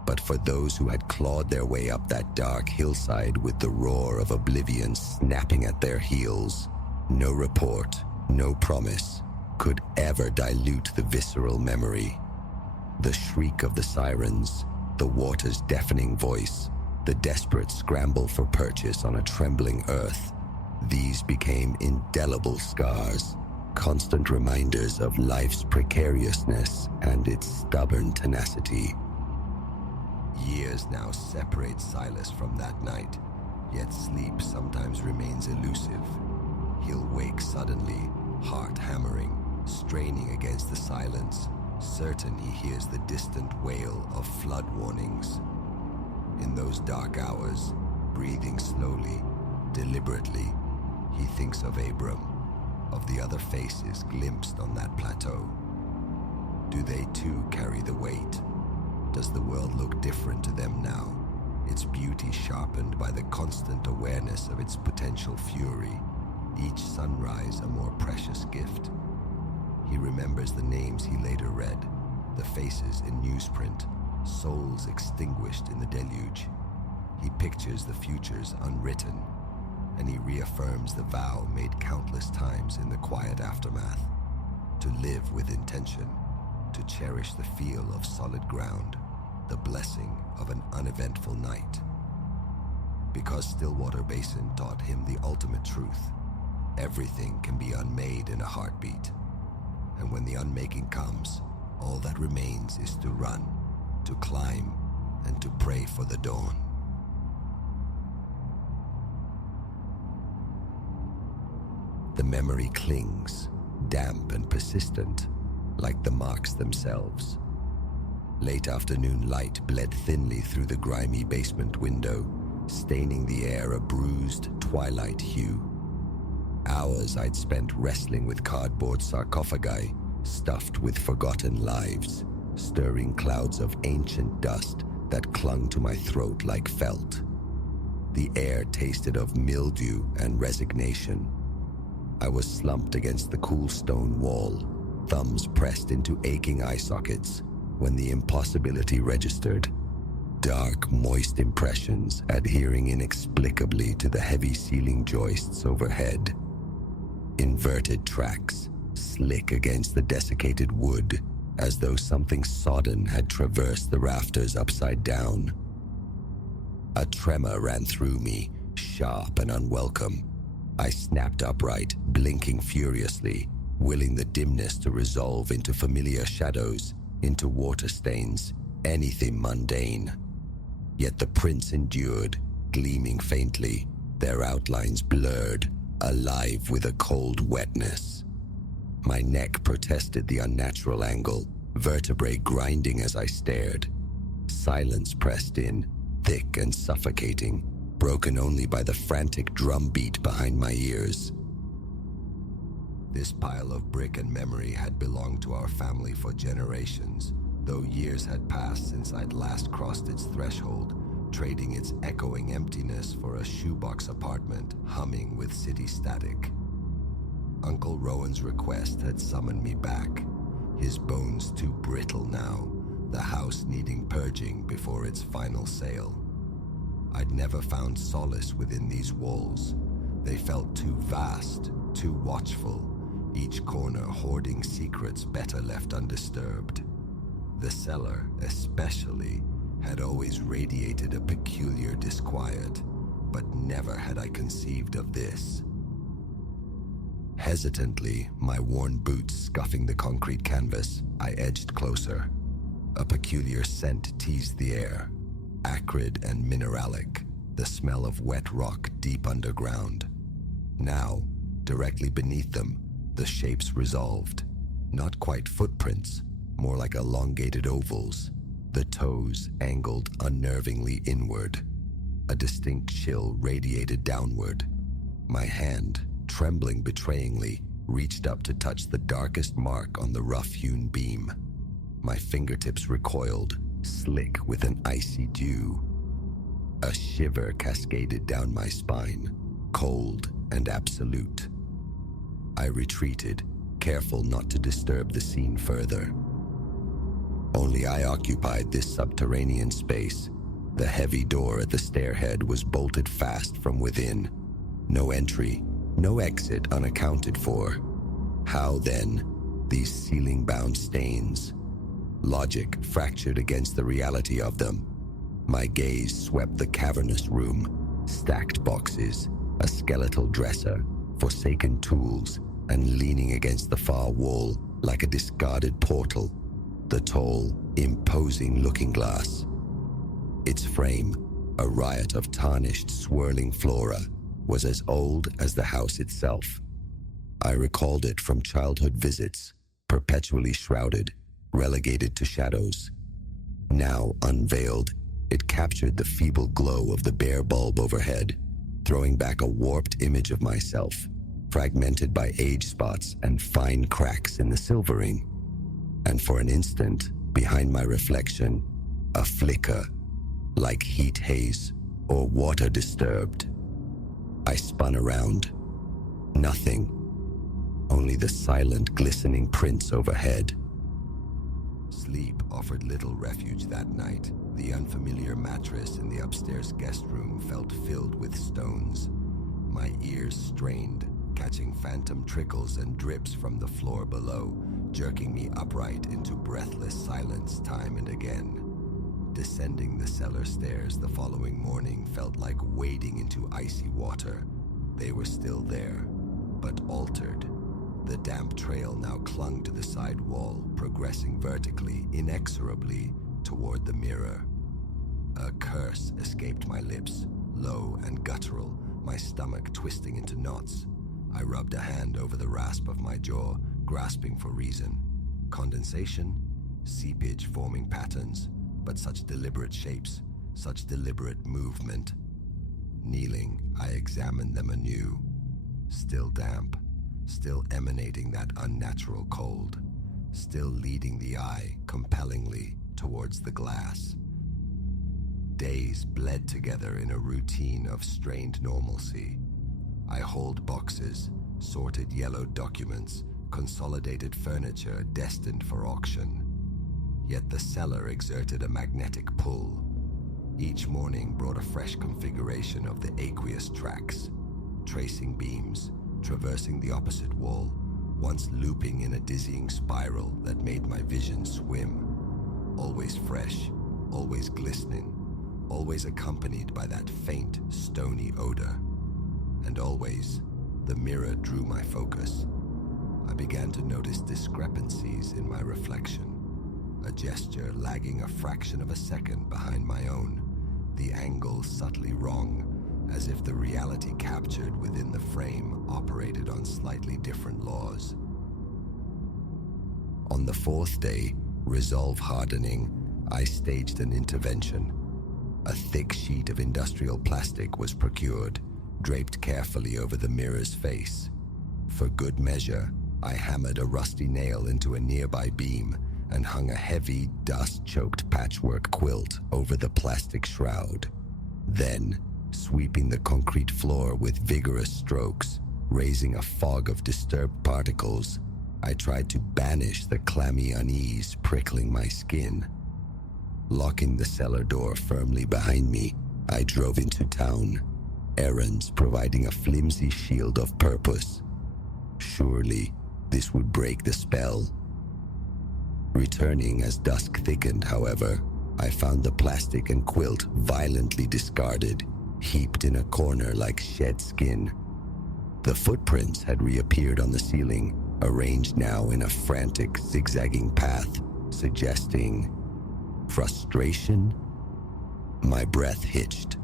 But for those who had clawed their way up that dark hillside with the roar of oblivion snapping at their heels, no report, no promise could ever dilute the visceral memory. The shriek of the sirens, the water's deafening voice, the desperate scramble for purchase on a trembling earth, these became indelible scars, constant reminders of life's precariousness and its stubborn tenacity. Years now separate Silas from that night, yet sleep sometimes remains elusive. He'll wake suddenly, heart hammering, straining against the silence, certain he hears the distant wail of flood warnings. In those dark hours, breathing slowly, deliberately, he thinks of Abram, of the other faces glimpsed on that plateau. Do they too carry the weight? Does the world look different to them now, its beauty sharpened by the constant awareness of its potential fury, each sunrise a more precious gift? He remembers the names he later read, the faces in newsprint, souls extinguished in the deluge. He pictures the futures unwritten, and he reaffirms the vow made countless times in the quiet aftermath, to live with intention, to cherish the feel of solid ground, the blessing of an uneventful night. Because Stillwater Basin taught him the ultimate truth, everything can be unmade in a heartbeat. And when the unmaking comes, all that remains is to run, to climb, and to pray for the dawn. The memory clings, damp and persistent, like the marks themselves. Late afternoon light bled thinly through the grimy basement window, staining the air a bruised twilight hue. Hours I'd spent wrestling with cardboard sarcophagi, stuffed with forgotten lives, stirring clouds of ancient dust that clung to my throat like felt. The air tasted of mildew and resignation. I was slumped against the cool stone wall, thumbs pressed into aching eye sockets, when the impossibility registered. Dark, moist impressions adhering inexplicably to the heavy ceiling joists overhead. Inverted tracks, slick against the desiccated wood, as though something sodden had traversed the rafters upside down. A tremor ran through me, sharp and unwelcome. I snapped upright, blinking furiously, willing the dimness to resolve into familiar shadows, into water stains, anything mundane. Yet the prints endured, gleaming faintly, their outlines blurred, alive with a cold wetness. My neck protested the unnatural angle, vertebrae grinding as I stared. Silence pressed in, thick and suffocating, broken only by the frantic drumbeat behind my ears. This pile of brick and memory had belonged to our family for generations, though years had passed since I'd last crossed its threshold, trading its echoing emptiness for a shoebox apartment humming with city static. Uncle Rowan's request had summoned me back, his bones too brittle now, the house needing purging before its final sale. I'd never found solace within these walls. They felt too vast, too watchful, each corner hoarding secrets better left undisturbed. The cellar, especially, had always radiated a peculiar disquiet, but never had I conceived of this. Hesitantly, my worn boots scuffing the concrete canvas, I edged closer. A peculiar scent teased the air, acrid and mineralic, the smell of wet rock deep underground. Now, directly beneath them, the shapes resolved. Not quite footprints, more like elongated ovals, the toes angled unnervingly inward. A distinct chill radiated downward. My hand, trembling betrayingly, reached up to touch the darkest mark on the rough-hewn beam. My fingertips recoiled, slick with an icy dew. A shiver cascaded down my spine, cold and absolute. I retreated, careful not to disturb the scene further. Only I occupied this subterranean space. The heavy door at the stairhead was bolted fast from within. No entry, no exit unaccounted for. How then, these ceiling-bound stains? Logic fractured against the reality of them. My gaze swept the cavernous room, stacked boxes, a skeletal dresser, forsaken tools, and leaning against the far wall like a discarded portal, the tall, imposing looking glass. Its frame, a riot of tarnished, swirling flora, was as old as the house itself. I recalled it from childhood visits, perpetually shrouded, relegated to shadows. Now unveiled, it captured the feeble glow of the bare bulb overhead, throwing back a warped image of myself, fragmented by age spots and fine cracks in the silvering. And for an instant, behind my reflection, a flicker, like heat haze or water disturbed. I spun around. Nothing. Only the silent, glistening prints overhead. Sleep offered little refuge that night. The unfamiliar mattress in the upstairs guest room felt filled with stones. My ears strained, catching phantom trickles and drips from the floor below, jerking me upright into breathless silence time and again. Descending the cellar stairs the following morning felt like wading into icy water. They were still there, but altered. The damp trail now clung to the side wall, progressing vertically, inexorably, toward the mirror. A curse escaped my lips, low and guttural, my stomach twisting into knots. I rubbed a hand over the rasp of my jaw, grasping for reason. Condensation? Seepage forming patterns, but such deliberate shapes, such deliberate movement. Kneeling, I examined them anew. Still damp, still emanating that unnatural cold, still leading the eye compellingly towards the glass. Days bled together in a routine of strained normalcy. I hauled boxes, sorted yellowed documents, consolidated furniture destined for auction. Yet the cellar exerted a magnetic pull. Each morning brought a fresh configuration of the aqueous tracks, tracing beams, traversing the opposite wall, once looping in a dizzying spiral that made my vision swim. Always fresh, always glistening, always accompanied by that faint, stony odor. And always, the mirror drew my focus. I began to notice discrepancies in my reflection. A gesture lagging a fraction of a second behind my own, the angle subtly wrong, as if the reality captured within the frame operated on slightly different laws. On the fourth day, resolve hardening, I staged an intervention. A thick sheet of industrial plastic was procured, draped carefully over the mirror's face. For good measure, I hammered a rusty nail into a nearby beam and hung a heavy, dust-choked patchwork quilt over the plastic shroud. Then, sweeping the concrete floor with vigorous strokes, raising a fog of disturbed particles, I tried to banish the clammy unease prickling my skin. Locking the cellar door firmly behind me, I drove into town, errands providing a flimsy shield of purpose. Surely, this would break the spell. Returning as dusk thickened, however, I found the plastic and quilt violently discarded, heaped in a corner like shed skin. The footprints had reappeared on the ceiling, arranged now in a frantic, zigzagging path, suggesting frustration. My breath hitched.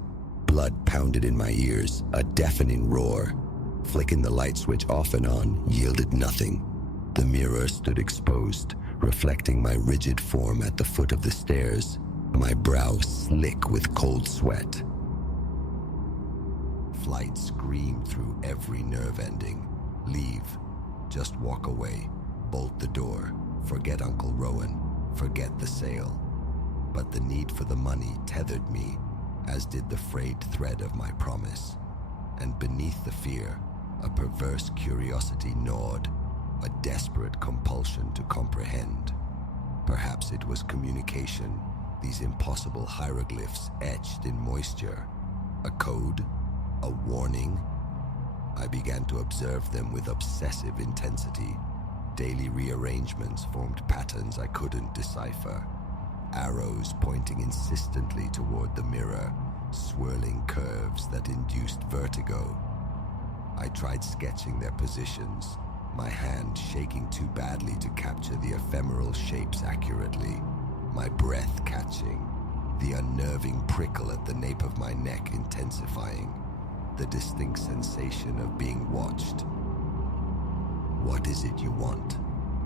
Blood pounded in my ears, a deafening roar. Flicking the light switch off and on yielded nothing. The mirror stood exposed, reflecting my rigid form at the foot of the stairs, my brow slick with cold sweat. Flight screamed through every nerve ending. Leave. Just walk away. Bolt the door. Forget Uncle Rowan. Forget the sale. But the need for the money tethered me, as did the frayed thread of my promise. And beneath the fear, a perverse curiosity gnawed, a desperate compulsion to comprehend. Perhaps it was communication, these impossible hieroglyphs etched in moisture. A code? A warning? I began to observe them with obsessive intensity. Daily rearrangements formed patterns I couldn't decipher. Arrows pointing insistently toward the mirror, swirling curves that induced vertigo. I tried sketching their positions, my hand shaking too badly to capture the ephemeral shapes accurately, my breath catching, the unnerving prickle at the nape of my neck intensifying, the distinct sensation of being watched. "What is it you want?"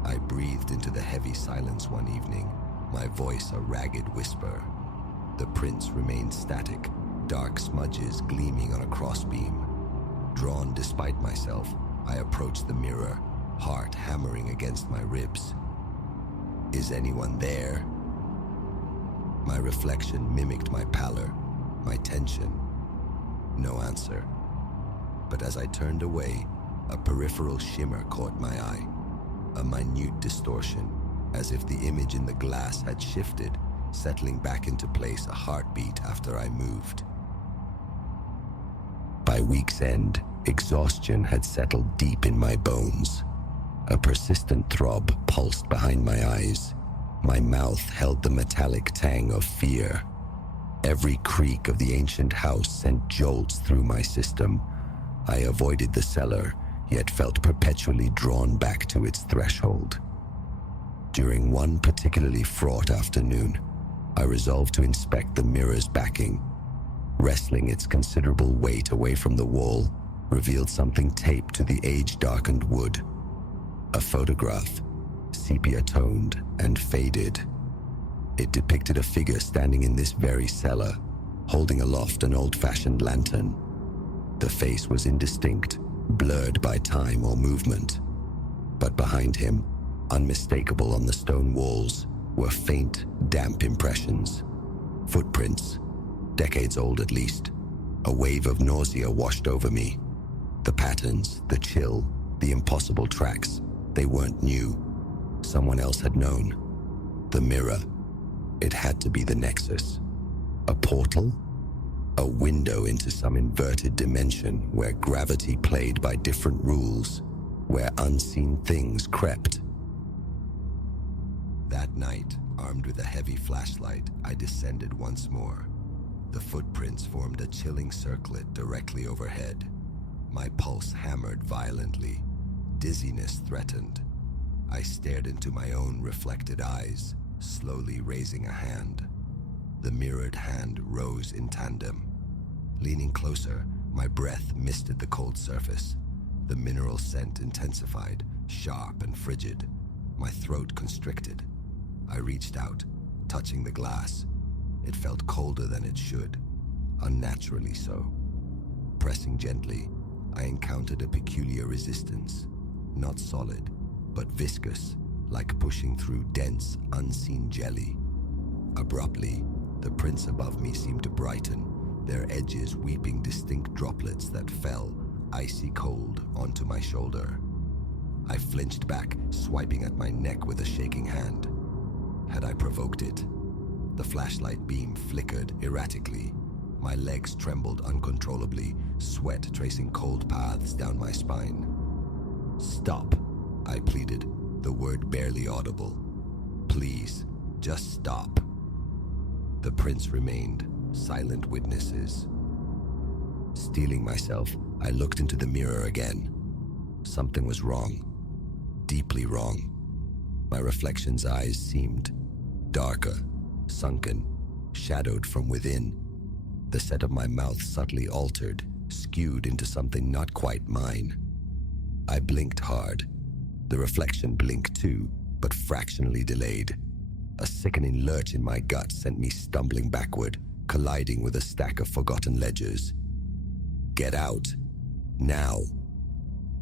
I breathed into the heavy silence one evening, my voice a ragged whisper. The prince remained static, dark smudges gleaming on a crossbeam. Drawn despite myself, I approached the mirror, heart hammering against my ribs. "Is anyone there?" My reflection mimicked my pallor, my tension. No answer. But as I turned away, a peripheral shimmer caught my eye, a minute distortion, as if the image in the glass had shifted, settling back into place a heartbeat after I moved. By week's end, exhaustion had settled deep in my bones. A persistent throb pulsed behind my eyes. My mouth held the metallic tang of fear. Every creak of the ancient house sent jolts through my system. I avoided the cellar, yet felt perpetually drawn back to its threshold. During one particularly fraught afternoon, I resolved to inspect the mirror's backing. Wrestling its considerable weight away from the wall revealed something taped to the age-darkened wood. A photograph, sepia-toned and faded. It depicted a figure standing in this very cellar, holding aloft an old-fashioned lantern. The face was indistinct, blurred by time or movement. But behind him, unmistakable on the stone walls, were faint, damp impressions. Footprints, decades old at least. A wave of nausea washed over me. The patterns, the chill, the impossible tracks, they weren't new. Someone else had known. The mirror. It had to be the nexus. A portal? A window into some inverted dimension where gravity played by different rules, where unseen things crept. That night, armed with a heavy flashlight, I descended once more. The footprints formed a chilling circlet directly overhead. My pulse hammered violently. Dizziness threatened. I stared into my own reflected eyes, slowly raising a hand. The mirrored hand rose in tandem. Leaning closer, my breath misted the cold surface. The mineral scent intensified, sharp and frigid. My throat constricted. I reached out, touching the glass. It felt colder than it should, unnaturally so. Pressing gently, I encountered a peculiar resistance. Not solid, but viscous, like pushing through dense, unseen jelly. Abruptly, the prints above me seemed to brighten, their edges weeping distinct droplets that fell, icy cold, onto my shoulder. I flinched back, swiping at my neck with a shaking hand. Had I provoked it? The flashlight beam flickered erratically. My legs trembled uncontrollably, sweat tracing cold paths down my spine. "Stop," I pleaded, the word barely audible. "Please, just stop." The prints remained, silent witnesses. Steeling myself, I looked into the mirror again. Something was wrong. Deeply wrong. My reflection's eyes seemed darker, sunken, shadowed from within. The set of my mouth subtly altered, skewed into something not quite mine. I blinked hard. The reflection blinked too, but fractionally delayed. A sickening lurch in my gut sent me stumbling backward, colliding with a stack of forgotten ledgers. Get out. Now.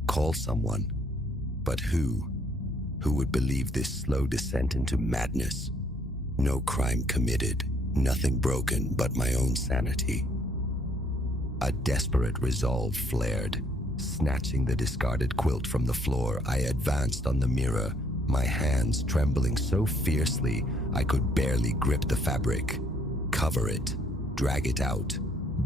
Call someone. But who? Who would believe this slow descent into madness? No crime committed, nothing broken but my own sanity. A desperate resolve flared. Snatching the discarded quilt from the floor, I advanced on the mirror, my hands trembling so fiercely I could barely grip the fabric. Cover it, drag it out,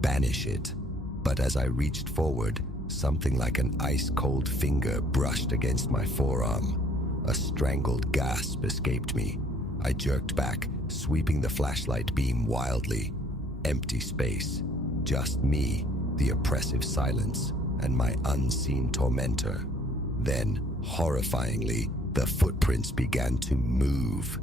banish it. But as I reached forward, something like an ice-cold finger brushed against my forearm. A strangled gasp escaped me. I jerked back, sweeping the flashlight beam wildly. Empty space. Just me, the oppressive silence, and my unseen tormentor. Then, horrifyingly, the footprints began to move.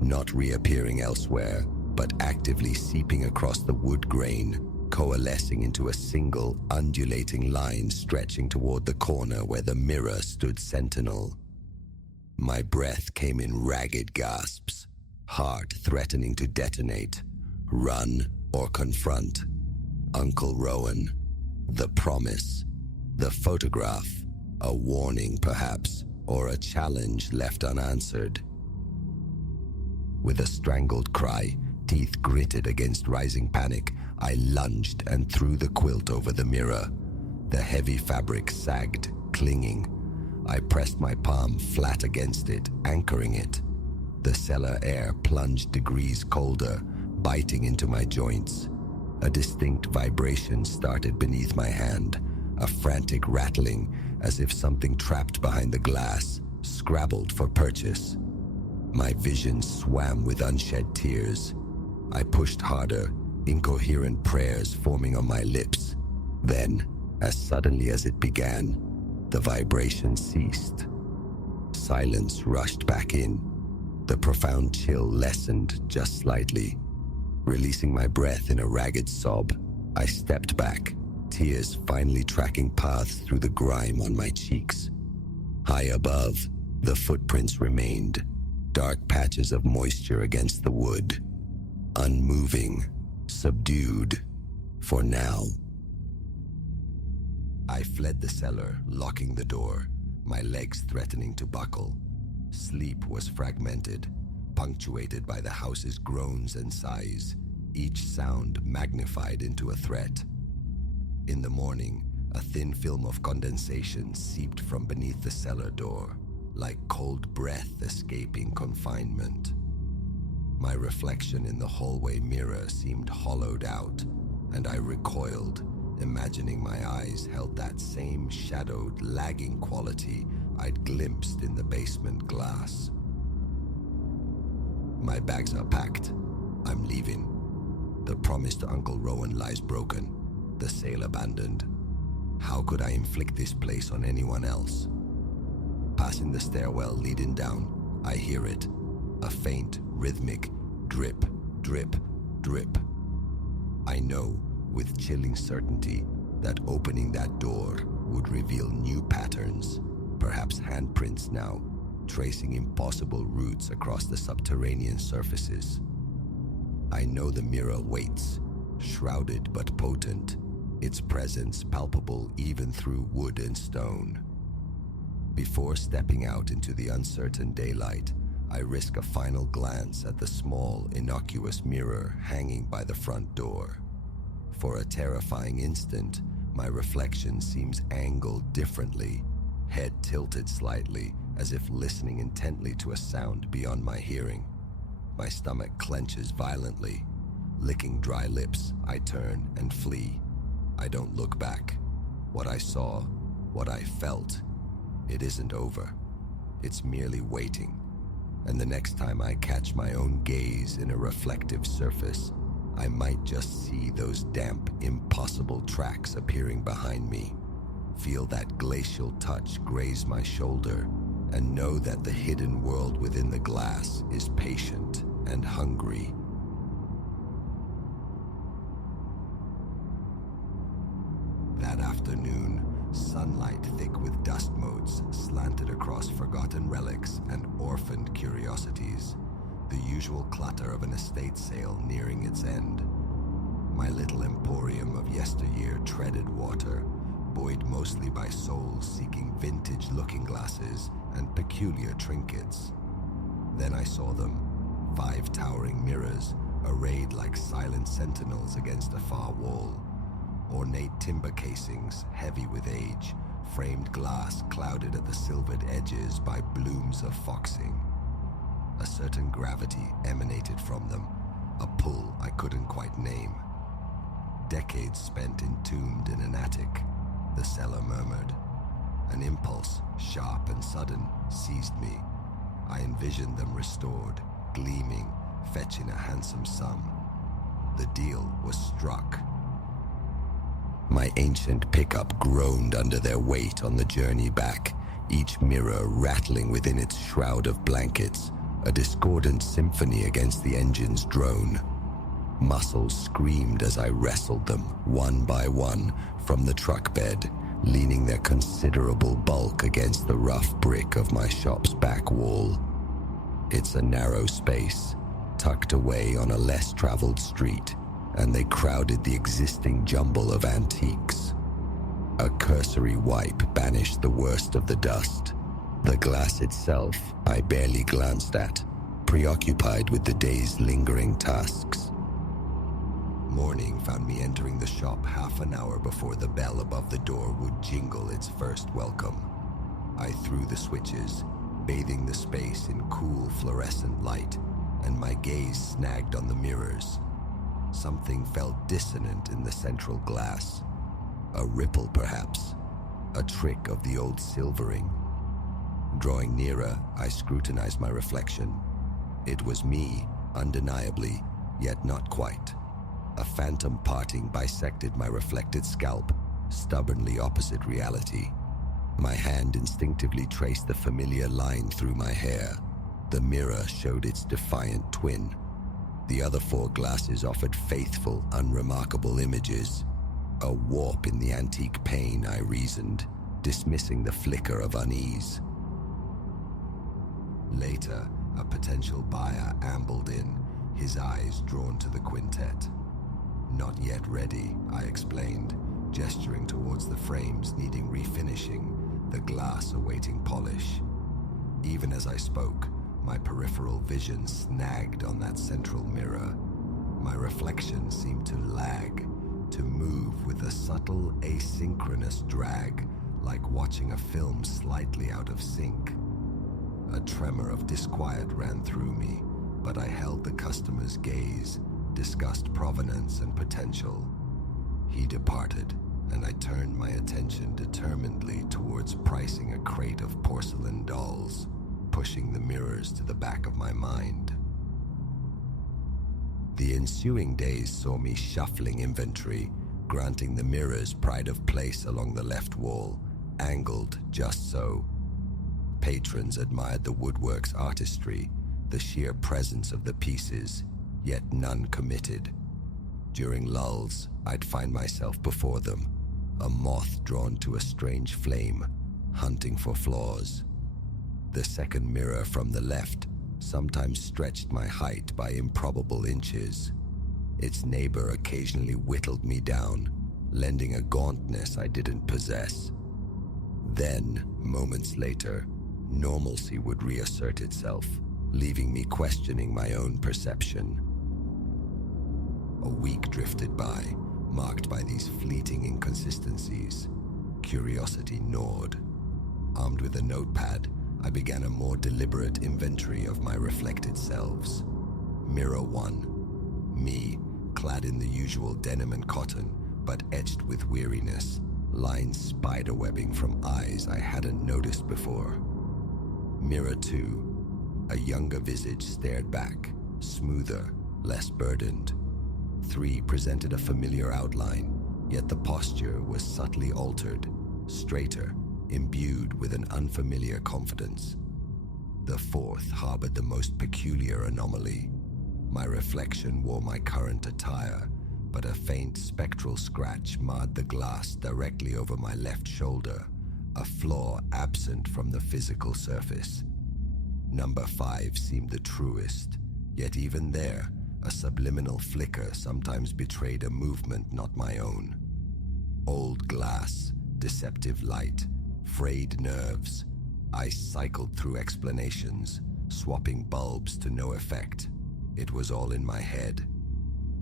Not reappearing elsewhere, but actively seeping across the wood grain, coalescing into a single undulating line stretching toward the corner where the mirror stood sentinel. My breath came in ragged gasps, heart threatening to detonate, run or confront. Uncle Rowan, the promise, the photograph, a warning perhaps, or a challenge left unanswered. With a strangled cry, teeth gritted against rising panic, I lunged and threw the quilt over the mirror. The heavy fabric sagged, clinging. I pressed my palm flat against it, anchoring it. The cellar air plunged degrees colder, biting into my joints. A distinct vibration started beneath my hand, a frantic rattling as if something trapped behind the glass scrabbled for purchase. My vision swam with unshed tears. I pushed harder, incoherent prayers forming on my lips. Then, as suddenly as it began, the vibration ceased. Silence rushed back in. The profound chill lessened just slightly. Releasing my breath in a ragged sob, I stepped back, tears finally tracking paths through the grime on my cheeks. High above, the footprints remained, dark patches of moisture against the wood. Unmoving, subdued, for now. I fled the cellar, locking the door, my legs threatening to buckle. Sleep was fragmented, punctuated by the house's groans and sighs, each sound magnified into a threat. In the morning, a thin film of condensation seeped from beneath the cellar door, like cold breath escaping confinement. My reflection in the hallway mirror seemed hollowed out, and I recoiled, imagining my eyes held that same shadowed, lagging quality I'd glimpsed in the basement glass. My bags are packed. I'm leaving. The promise to Uncle Rowan lies broken, the sale abandoned. How could I inflict this place on anyone else? Passing the stairwell leading down, I hear it. A faint, rhythmic drip, drip, drip. I know, with chilling certainty, that opening that door would reveal new patterns, perhaps handprints now, tracing impossible routes across the subterranean surfaces. I know the mirror waits, shrouded but potent, its presence palpable even through wood and stone. Before stepping out into the uncertain daylight, I risk a final glance at the small, innocuous mirror hanging by the front door. For a terrifying instant, my reflection seems angled differently, head tilted slightly, as if listening intently to a sound beyond my hearing. My stomach clenches violently. Licking dry lips, I turn and flee. I don't look back. What I saw, what I felt, it isn't over. It's merely waiting. And the next time I catch my own gaze in a reflective surface, I might just see those damp, impossible tracks appearing behind me, feel that glacial touch graze my shoulder, and know that the hidden world within the glass is patient and hungry. That afternoon, sunlight thick with dust motes slanted across forgotten relics and orphaned curiosities, the usual clutter of an estate sale nearing its end. My little emporium of yesteryear treaded water, buoyed mostly by souls seeking vintage looking glasses and peculiar trinkets. Then I saw them, 5 towering mirrors, arrayed like silent sentinels against a far wall. Ornate timber casings, heavy with age, framed glass clouded at the silvered edges by blooms of foxing. A certain gravity emanated from them, a pull I couldn't quite name. Decades spent entombed in an attic, the cellar murmured. An impulse, sharp and sudden, seized me. I envisioned them restored, gleaming, fetching a handsome sum. The deal was struck. My ancient pickup groaned under their weight on the journey back, each mirror rattling within its shroud of blankets, a discordant symphony against the engine's drone. Muscles screamed as I wrestled them, one by one, from the truck bed, leaning their considerable bulk against the rough brick of my shop's back wall. It's a narrow space, tucked away on a less traveled street, and they crowded the existing jumble of antiques. A cursory wipe banished the worst of the dust. The glass itself I barely glanced at, preoccupied with the day's lingering tasks. Morning found me entering the shop half an hour before the bell above the door would jingle its first welcome. I threw the switches, bathing the space in cool fluorescent light, and my gaze snagged on the mirrors. Something felt dissonant in the central glass. A ripple, perhaps. A trick of the old silvering. Drawing nearer, I scrutinized my reflection. It was me, undeniably, yet not quite. A phantom parting bisected my reflected scalp, stubbornly opposite reality. My hand instinctively traced the familiar line through my hair. The mirror showed its defiant twin. The other 4 glasses offered faithful, unremarkable images. A warp in the antique pane, I reasoned, dismissing the flicker of unease. Later, a potential buyer ambled in, his eyes drawn to the quintet. Not yet ready, I explained, gesturing towards the frames needing refinishing, the glass awaiting polish. Even as I spoke, my peripheral vision snagged on that central mirror. My reflection seemed to lag, to move with a subtle asynchronous drag, like watching a film slightly out of sync. A tremor of disquiet ran through me, but I held the customer's gaze, discussed provenance and potential. He departed, and I turned my attention determinedly towards pricing a crate of porcelain dolls, pushing the mirrors to the back of my mind. The ensuing days saw me shuffling inventory, granting the mirrors pride of place along the left wall, angled just so. Patrons admired the woodwork's artistry, the sheer presence of the pieces, yet none committed. During lulls, I'd find myself before them, a moth drawn to a strange flame, hunting for flaws. The second mirror from the left sometimes stretched my height by improbable inches. Its neighbor occasionally whittled me down, lending a gauntness I didn't possess. Then, moments later, normalcy would reassert itself, leaving me questioning my own perception. A week drifted by, marked by these fleeting inconsistencies. Curiosity gnawed. Armed with a notepad, I began a more deliberate inventory of my reflected selves. Mirror 1. Me, clad in the usual denim and cotton, but etched with weariness, lines spiderwebbing from eyes I hadn't noticed before. Mirror 2. A younger visage stared back, smoother, less burdened. 3 presented a familiar outline, yet the posture was subtly altered, straighter, imbued with an unfamiliar confidence. The 4th harbored the most peculiar anomaly. My reflection wore my current attire, but a faint spectral scratch marred the glass directly over my left shoulder, a flaw absent from the physical surface. Number 5 seemed the truest, yet even there, a subliminal flicker sometimes betrayed a movement not my own. Old glass, deceptive light, frayed nerves. I cycled through explanations, swapping bulbs to no effect. It was all in my head.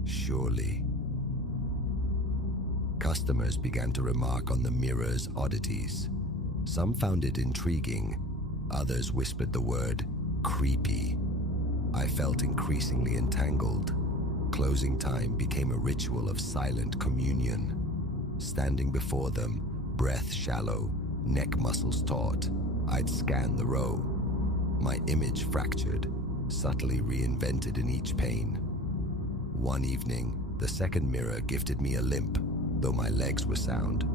Surely. Customers began to remark on the mirror's oddities. Some found it intriguing. Others whispered the word creepy. I felt increasingly entangled. Closing time became a ritual of silent communion. Standing before them, breath shallow, neck muscles taut, I'd scan the row. My image fractured, subtly reinvented in each pane. One evening, the second mirror gifted me a limp, though my legs were sound.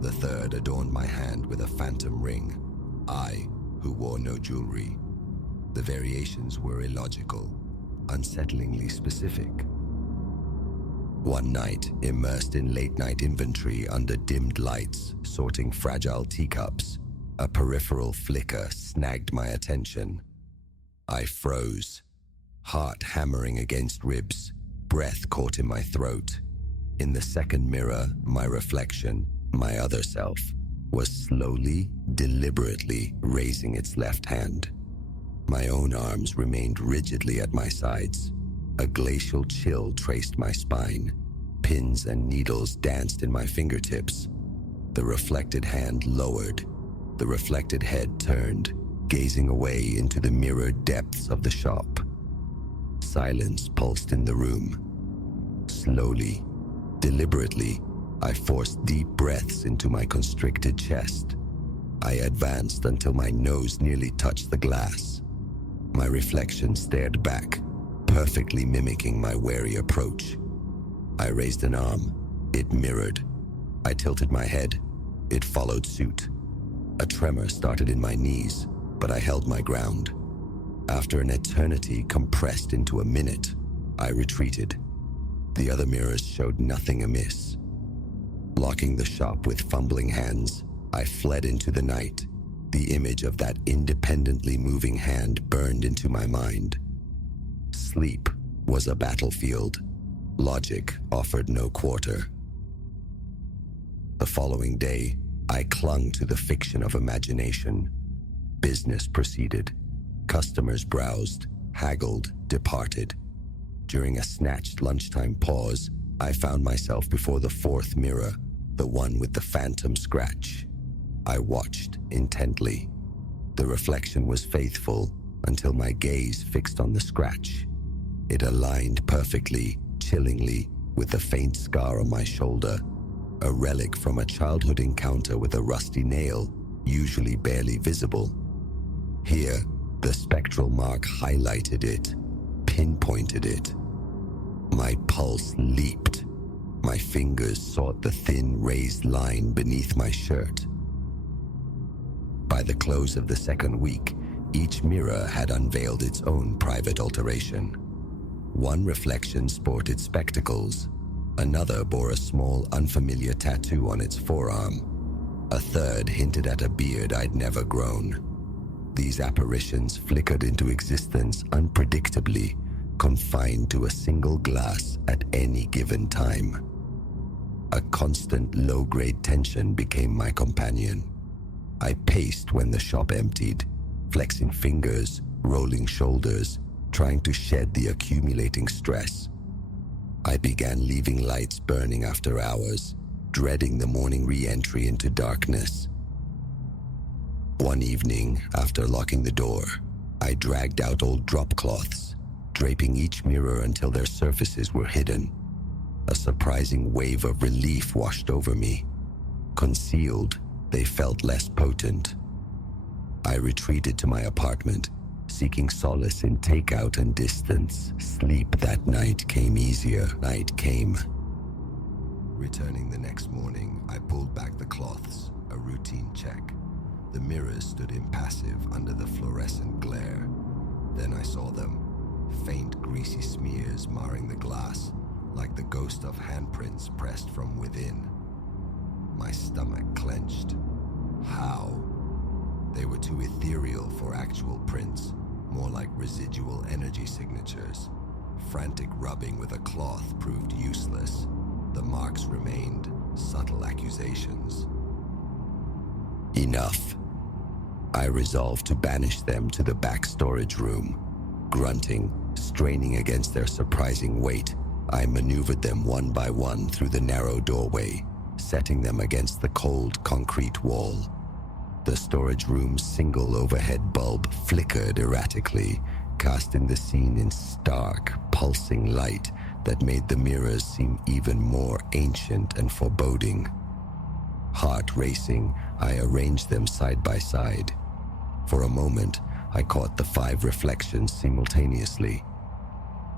The third adorned my hand with a phantom ring, I, who wore no jewelry. The variations were illogical, unsettlingly specific. One night, immersed in late-night inventory under dimmed lights, sorting fragile teacups, a peripheral flicker snagged my attention. I froze, heart hammering against ribs, breath caught in my throat. In the second mirror, my reflection, my other self, was slowly, deliberately raising its left hand. My own arms remained rigidly at my sides. A glacial chill traced my spine. Pins and needles danced in my fingertips. The reflected hand lowered. The reflected head turned, gazing away into the mirrored depths of the shop. Silence pulsed in the room. Slowly, deliberately, I forced deep breaths into my constricted chest. I advanced until my nose nearly touched the glass. My reflection stared back, perfectly mimicking my wary approach. I raised an arm. It mirrored. I tilted my head. It followed suit. A tremor started in my knees, but I held my ground. After an eternity compressed into a minute, I retreated. The other mirrors showed nothing amiss. Locking the shop with fumbling hands, I fled into the night. The image of that independently moving hand burned into my mind. Sleep was a battlefield. Logic offered no quarter. The following day, I clung to the fiction of imagination. Business proceeded. Customers browsed, haggled, departed. During a snatched lunchtime pause, I found myself before the fourth mirror, the one with the phantom scratch. I watched intently. The reflection was faithful until my gaze fixed on the scratch. It aligned perfectly, chillingly, with the faint scar on my shoulder, a relic from a childhood encounter with a rusty nail, usually barely visible. Here, the spectral mark highlighted it, pinpointed it. My pulse leaped. My fingers sought the thin, raised line beneath my shirt. By the close of the second week, each mirror had unveiled its own private alteration. One reflection sported spectacles. Another bore a small, unfamiliar tattoo on its forearm. A third hinted at a beard I'd never grown. These apparitions flickered into existence unpredictably, confined to a single glass at any given time. A constant low-grade tension became my companion. I paced when the shop emptied, flexing fingers, rolling shoulders, trying to shed the accumulating stress. I began leaving lights burning after hours, dreading the morning re-entry into darkness. One evening, after locking the door, I dragged out old drop cloths, draping each mirror until their surfaces were hidden. A surprising wave of relief washed over me. Concealed, they felt less potent. I retreated to my apartment, seeking solace in takeout and distance. Sleep that night came easier. Night came. Returning the next morning, I pulled back the cloths, a routine check. The mirrors stood impassive under the fluorescent glare. Then I saw them, faint greasy smears marring the glass, like the ghost of handprints pressed from within. My stomach clenched. How? They were too ethereal for actual prints, more like residual energy signatures. Frantic rubbing with a cloth proved useless. The marks remained, subtle accusations. Enough. I resolved to banish them to the back storage room. Grunting, straining against their surprising weight, I maneuvered them one by one through the narrow doorway, setting them against the cold concrete wall. The storage room's single overhead bulb flickered erratically, casting the scene in stark, pulsing light that made the mirrors seem even more ancient and foreboding. Heart racing, I arranged them side by side. For a moment, I caught the 5 reflections simultaneously,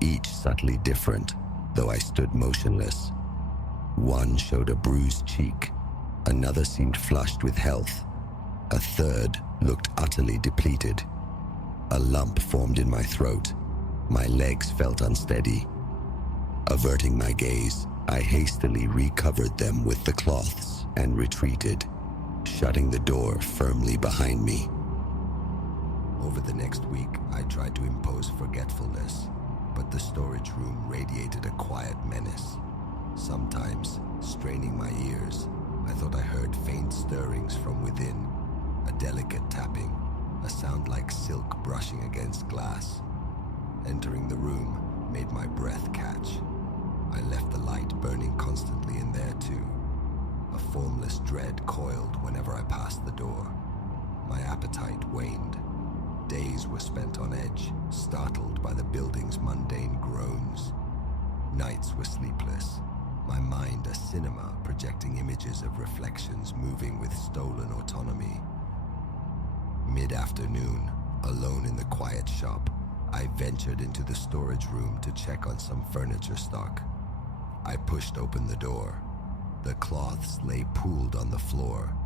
each subtly different, though I stood motionless. One showed a bruised cheek, another seemed flushed with health, a third looked utterly depleted. A lump formed in my throat. My legs felt unsteady. Averting my gaze, I hastily recovered them with the cloths and retreated, shutting the door firmly behind me. Over the next week, I tried to impose forgetfulness, but the storage room radiated a quiet menace. Sometimes, straining my ears, I thought I heard faint stirrings from within, a delicate tapping, a sound like silk brushing against glass. Entering the room made my breath catch. I left the light burning constantly in there too. A formless dread coiled whenever I passed the door. My appetite waned. Days were spent on edge, startled by the building's mundane groans. Nights were sleepless, my mind a cinema projecting images of reflections moving with stolen autonomy. Mid-afternoon, alone in the quiet shop, I ventured into the storage room to check on some furniture stock. I pushed open the door. The cloths lay pooled on the floor.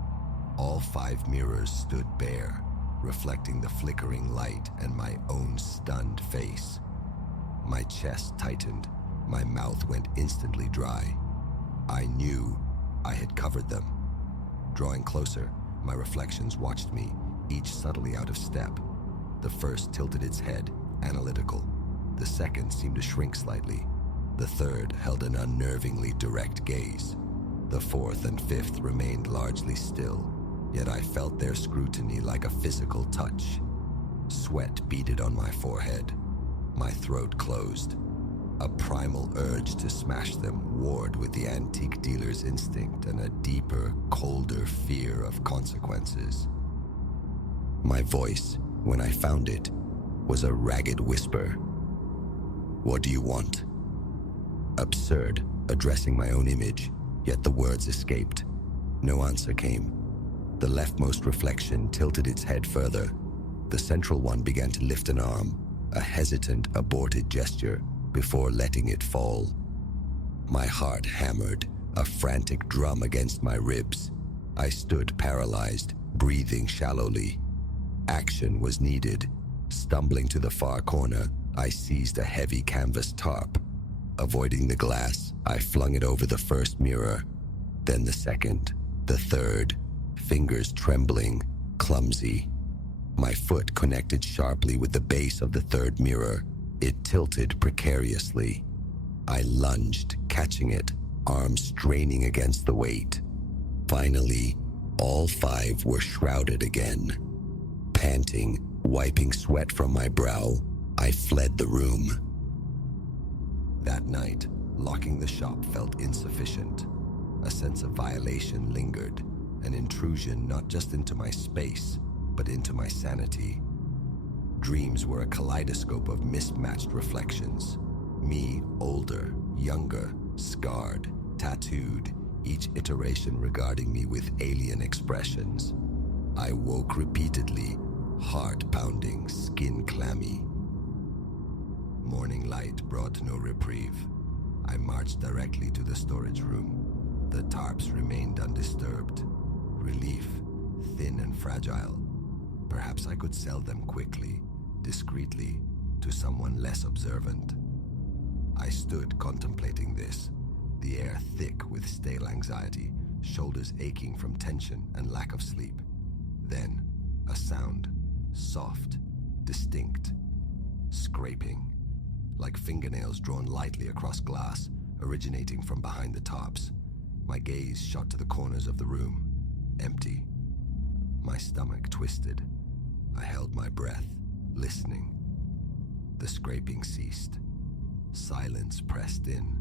All 5 mirrors stood bare, reflecting the flickering light and my own stunned face. My chest tightened, my mouth went instantly dry. I knew I had covered them. Drawing closer, my reflections watched me, each subtly out of step. The first tilted its head, analytical. The second seemed to shrink slightly. The third held an unnervingly direct gaze. The fourth and fifth remained largely still, yet I felt their scrutiny like a physical touch. Sweat beaded on my forehead. My throat closed. A primal urge to smash them warred with the antique dealer's instinct and a deeper, colder fear of consequences. My voice, when I found it, was a ragged whisper. "What do you want?" Absurd, addressing my own image, yet the words escaped. No answer came. The leftmost reflection tilted its head further. The central one began to lift an arm, a hesitant, aborted gesture, before letting it fall. My heart hammered, a frantic drum against my ribs. I stood paralyzed, breathing shallowly. Action was needed. Stumbling to the far corner, I seized a heavy canvas tarp. Avoiding the glass, I flung it over the first mirror, then the second, the third, fingers trembling, clumsy. My foot connected sharply with the base of the third mirror. It tilted precariously. I lunged, catching it, arms straining against the weight. Finally, all 5 were shrouded again. Panting, wiping sweat from my brow, I fled the room. That night, locking the shop felt insufficient. A sense of violation lingered, an intrusion not just into my space, but into my sanity. Dreams were a kaleidoscope of mismatched reflections. Me, older, younger, scarred, tattooed, each iteration regarding me with alien expressions. I woke repeatedly, heart pounding, skin clammy. Morning light brought no reprieve. I marched directly to the storage room. The tarps remained undisturbed. Relief, thin and fragile. Perhaps I could sell them quickly, discreetly, to someone less observant. I stood contemplating this, the air thick with stale anxiety, shoulders aching from tension and lack of sleep. Then, a sound, soft, distinct, scraping, like fingernails drawn lightly across glass, originating from behind the tops. My gaze shot to the corners of the room, empty. My stomach twisted. I held my breath, listening. The scraping ceased. Silence pressed in.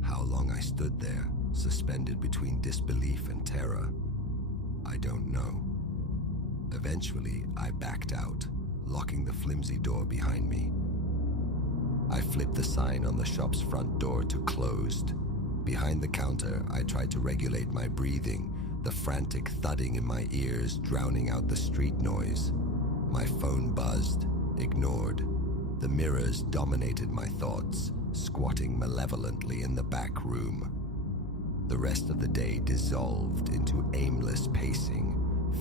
How long I stood there, suspended between disbelief and terror, I don't know. Eventually, I backed out, locking the flimsy door behind me. I flipped the sign on the shop's front door to closed. Behind the counter, I tried to regulate my breathing, the frantic thudding in my ears drowning out the street noise. My phone buzzed, ignored. The mirrors dominated my thoughts, squatting malevolently in the back room. The rest of the day dissolved into aimless pacing,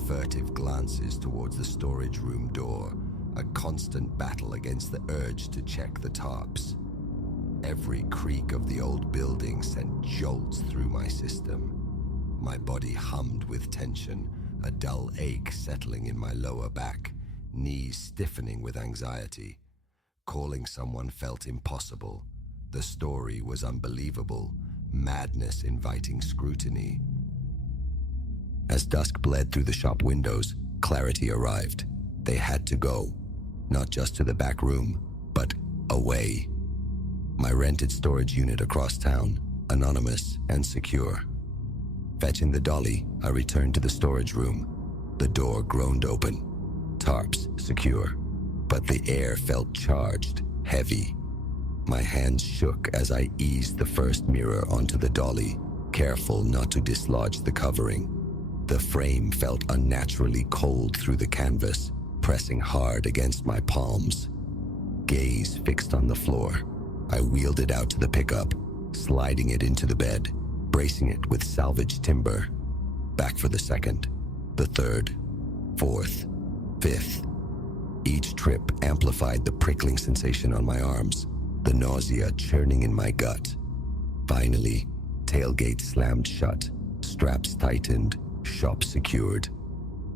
furtive glances towards the storage room door, a constant battle against the urge to check the tops. Every creak of the old building sent jolts through my system. My body hummed with tension, a dull ache settling in my lower back, knees stiffening with anxiety. Calling someone felt impossible. The story was unbelievable, madness inviting scrutiny. As dusk bled through the shop windows, clarity arrived. They had to go, not just to the back room, but away. My rented storage unit across town, anonymous and secure. Fetching the dolly, I returned to the storage room. The door groaned open, tarps secure, but the air felt charged, heavy. My hands shook as I eased the first mirror onto the dolly, careful not to dislodge the covering. The frame felt unnaturally cold through the canvas, pressing hard against my palms. Gaze fixed on the floor, I wheeled it out to the pickup, sliding it into the bed, bracing it with salvaged timber. Back for the second, the third, fourth, fifth. Each trip amplified the prickling sensation on my arms, the nausea churning in my gut. Finally, tailgate slammed shut, straps tightened, shop secured.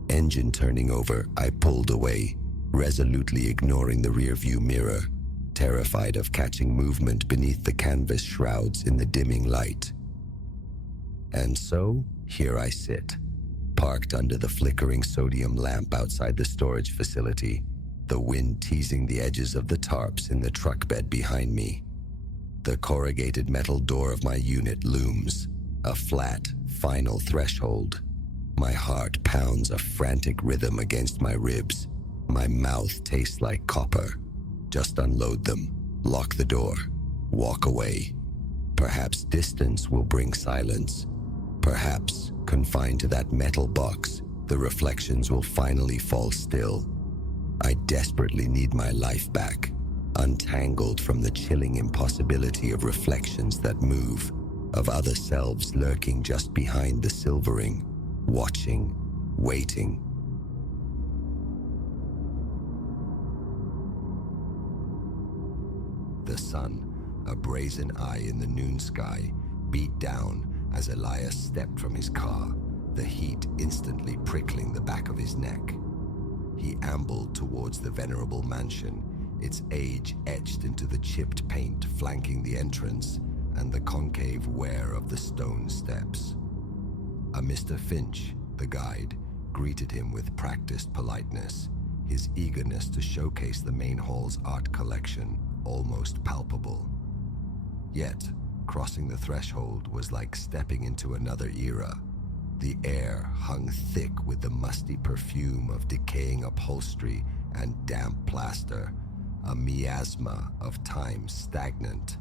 Engine turning over, I pulled away, resolutely ignoring the rearview mirror, terrified of catching movement beneath the canvas shrouds in the dimming light. And so, here I sit, parked under the flickering sodium lamp outside the storage facility, the wind teasing the edges of the tarps in the truck bed behind me. The corrugated metal door of my unit looms, a flat, final threshold. My heart pounds a frantic rhythm against my ribs. My mouth tastes like copper. Just unload them, lock the door, walk away. Perhaps distance will bring silence. Perhaps, confined to that metal box, the reflections will finally fall still. I desperately need my life back, untangled from the chilling impossibility of reflections that move, of other selves lurking just behind the silvering, watching, waiting. The sun, a brazen eye in the noon sky, beat down as Elias stepped from his car, the heat instantly prickling the back of his neck. He ambled towards the venerable mansion, its age etched into the chipped paint flanking the entrance and the concave wear of the stone steps. A Mr. Finch, the guide, greeted him with practiced politeness, his eagerness to showcase the main hall's art collection almost palpable. Yet, crossing the threshold was like stepping into another era. The air hung thick with the musty perfume of decaying upholstery and damp plaster, a miasma of time stagnant.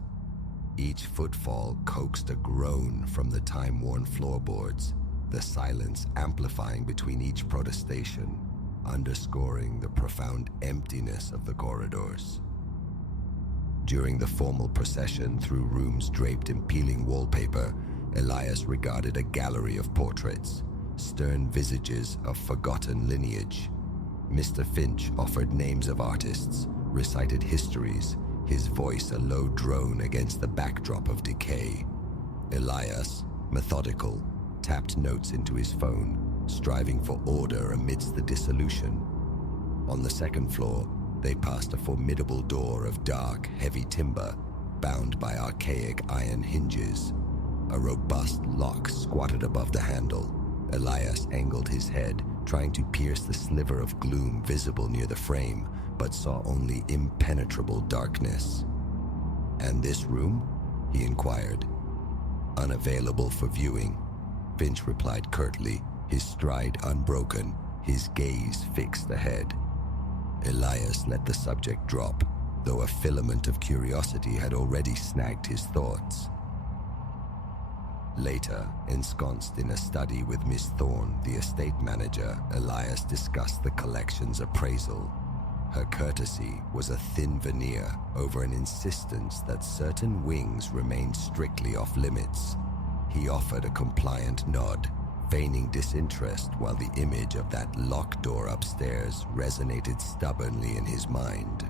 Each footfall coaxed a groan from the time-worn floorboards, the silence amplifying between each protestation, underscoring the profound emptiness of the corridors. During the formal procession through rooms draped in peeling wallpaper, Elias regarded a gallery of portraits, stern visages of forgotten lineage. Mr. Finch offered names of artists, recited histories, his voice a low drone against the backdrop of decay. Elias, methodical, tapped notes into his phone, striving for order amidst the dissolution. On the second floor, they passed a formidable door of dark, heavy timber, bound by archaic iron hinges. A robust lock squatted above the handle. Elias angled his head, trying to pierce the sliver of gloom visible near the frame, but saw only impenetrable darkness. "And this room?" he inquired. "Unavailable for viewing," Finch replied curtly, his stride unbroken, his gaze fixed ahead. Elias let the subject drop, though a filament of curiosity had already snagged his thoughts. Later, ensconced in a study with Miss Thorne, the estate manager, Elias discussed the collection's appraisal. Her courtesy was a thin veneer over an insistence that certain wings remained strictly off limits. He offered a compliant nod, feigning disinterest while the image of that locked door upstairs resonated stubbornly in his mind.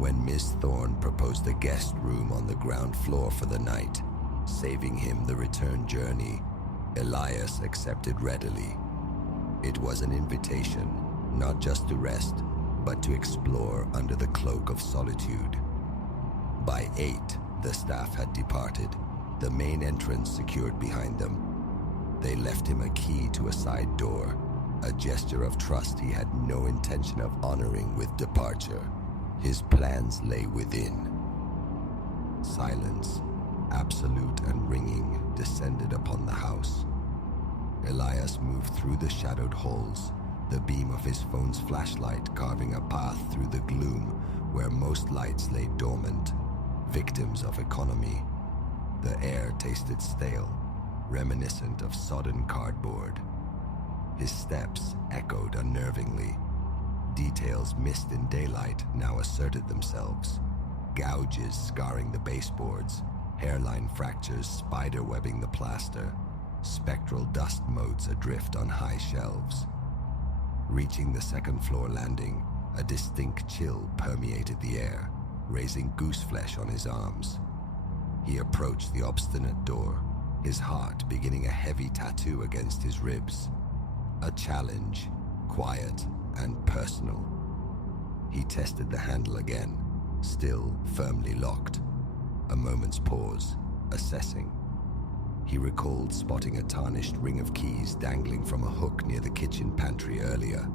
when Miss Thorne proposed a guest room on the ground floor for the night, saving him the return journey, Elias accepted readily. It was an invitation, not just to rest, but to explore under the cloak of solitude. By 8, the staff had departed, the main entrance secured behind them. They left him a key to a side door, a gesture of trust he had no intention of honoring with departure. His plans lay within. Silence, absolute and ringing, descended upon the house. Elias moved through the shadowed halls, the beam of his phone's flashlight carving a path through the gloom where most lights lay dormant, victims of economy. The air tasted stale, reminiscent of sodden cardboard. His steps echoed unnervingly. Details missed in daylight now asserted themselves. Gouges scarring the baseboards, hairline fractures spiderwebbing the plaster, spectral dust motes adrift on high shelves. Reaching the second-floor landing, a distinct chill permeated the air, raising gooseflesh on his arms. He approached the obstinate door, his heart beginning a heavy tattoo against his ribs. A challenge, quiet and personal. He tested the handle again, still firmly locked. A moment's pause, assessing. He recalled spotting a tarnished ring of keys dangling from a hook near the kitchen pantry earlier.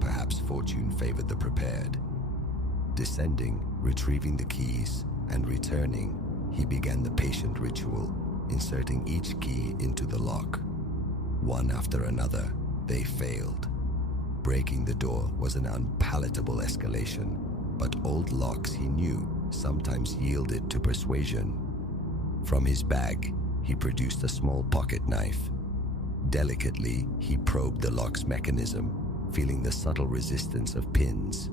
Perhaps fortune favored the prepared. Descending, retrieving the keys, and returning, he began the patient ritual, inserting each key into the lock. One after another, they failed. Breaking the door was an unpalatable escalation, but old locks, he knew, sometimes yielded to persuasion. From his bag, he produced a small pocket knife. Delicately, he probed the lock's mechanism, feeling the subtle resistance of pins.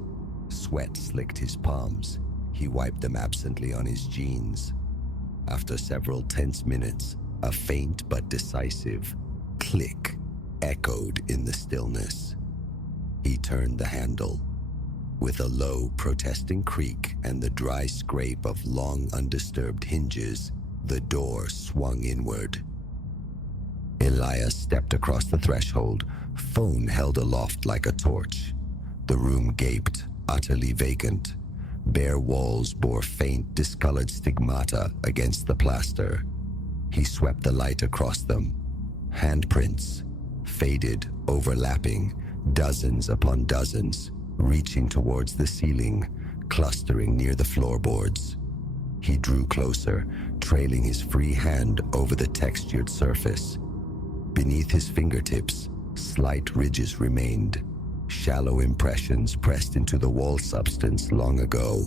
Sweat slicked his palms. He wiped them absently on his jeans. After several tense minutes, a faint but decisive click echoed in the stillness. He turned the handle. With a low, protesting creak and the dry scrape of long undisturbed hinges, the door swung inward. Elias stepped across the threshold, phone held aloft like a torch. The room gaped, utterly vacant. Bare walls bore faint, discolored stigmata against the plaster. He swept the light across them. Handprints, faded, overlapping, dozens upon dozens, reaching towards the ceiling, clustering near the floorboards. He drew closer, trailing his free hand over the textured surface. Beneath his fingertips, slight ridges remained, shallow impressions pressed into the wall substance long ago.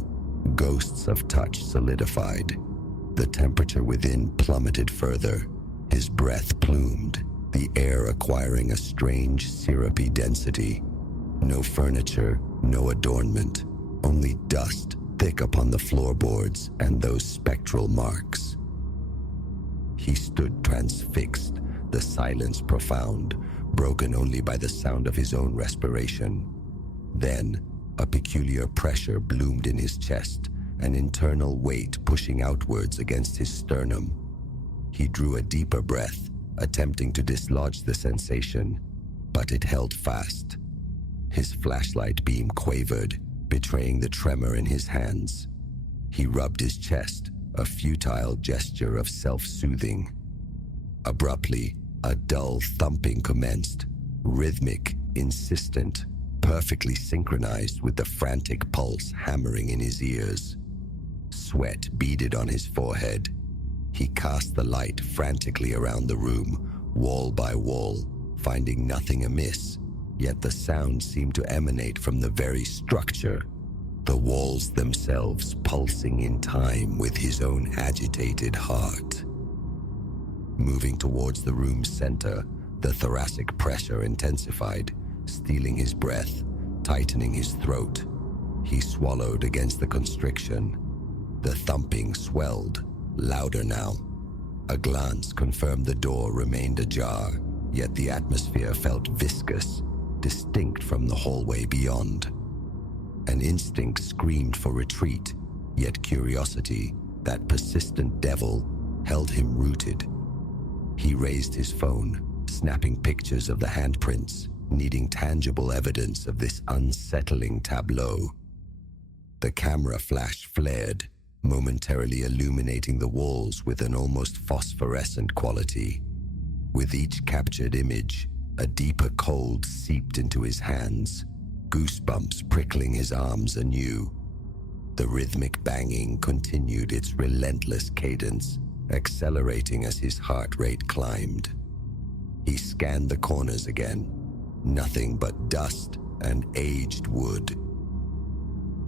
Ghosts of touch solidified. The temperature within plummeted further. His breath plumed, the air acquiring a strange, syrupy density. No furniture, no adornment, only dust thick upon the floorboards and those spectral marks. He stood transfixed, the silence profound, broken only by the sound of his own respiration. Then, a peculiar pressure bloomed in his chest, an internal weight pushing outwards against his sternum. He drew a deeper breath, attempting to dislodge the sensation, but it held fast. His flashlight beam quavered, betraying the tremor in his hands. He rubbed his chest, a futile gesture of self-soothing. Abruptly, a dull thumping commenced, rhythmic, insistent, perfectly synchronized with the frantic pulse hammering in his ears. Sweat beaded on his forehead. He cast the light frantically around the room, wall by wall, finding nothing amiss, yet the sound seemed to emanate from the very structure, the walls themselves pulsing in time with his own agitated heart. Moving towards the room's center, the thoracic pressure intensified, stealing his breath, tightening his throat. He swallowed against the constriction. The thumping swelled, louder now. A glance confirmed the door remained ajar, yet the atmosphere felt viscous, distinct from the hallway beyond. An instinct screamed for retreat, yet curiosity, that persistent devil, held him rooted. He raised his phone, snapping pictures of the handprints, needing tangible evidence of this unsettling tableau. The camera flash flared, momentarily illuminating the walls with an almost phosphorescent quality. With each captured image, a deeper cold seeped into his hands, goosebumps prickling his arms anew. The rhythmic banging continued its relentless cadence, accelerating as his heart rate climbed. He scanned the corners again, nothing but dust and aged wood.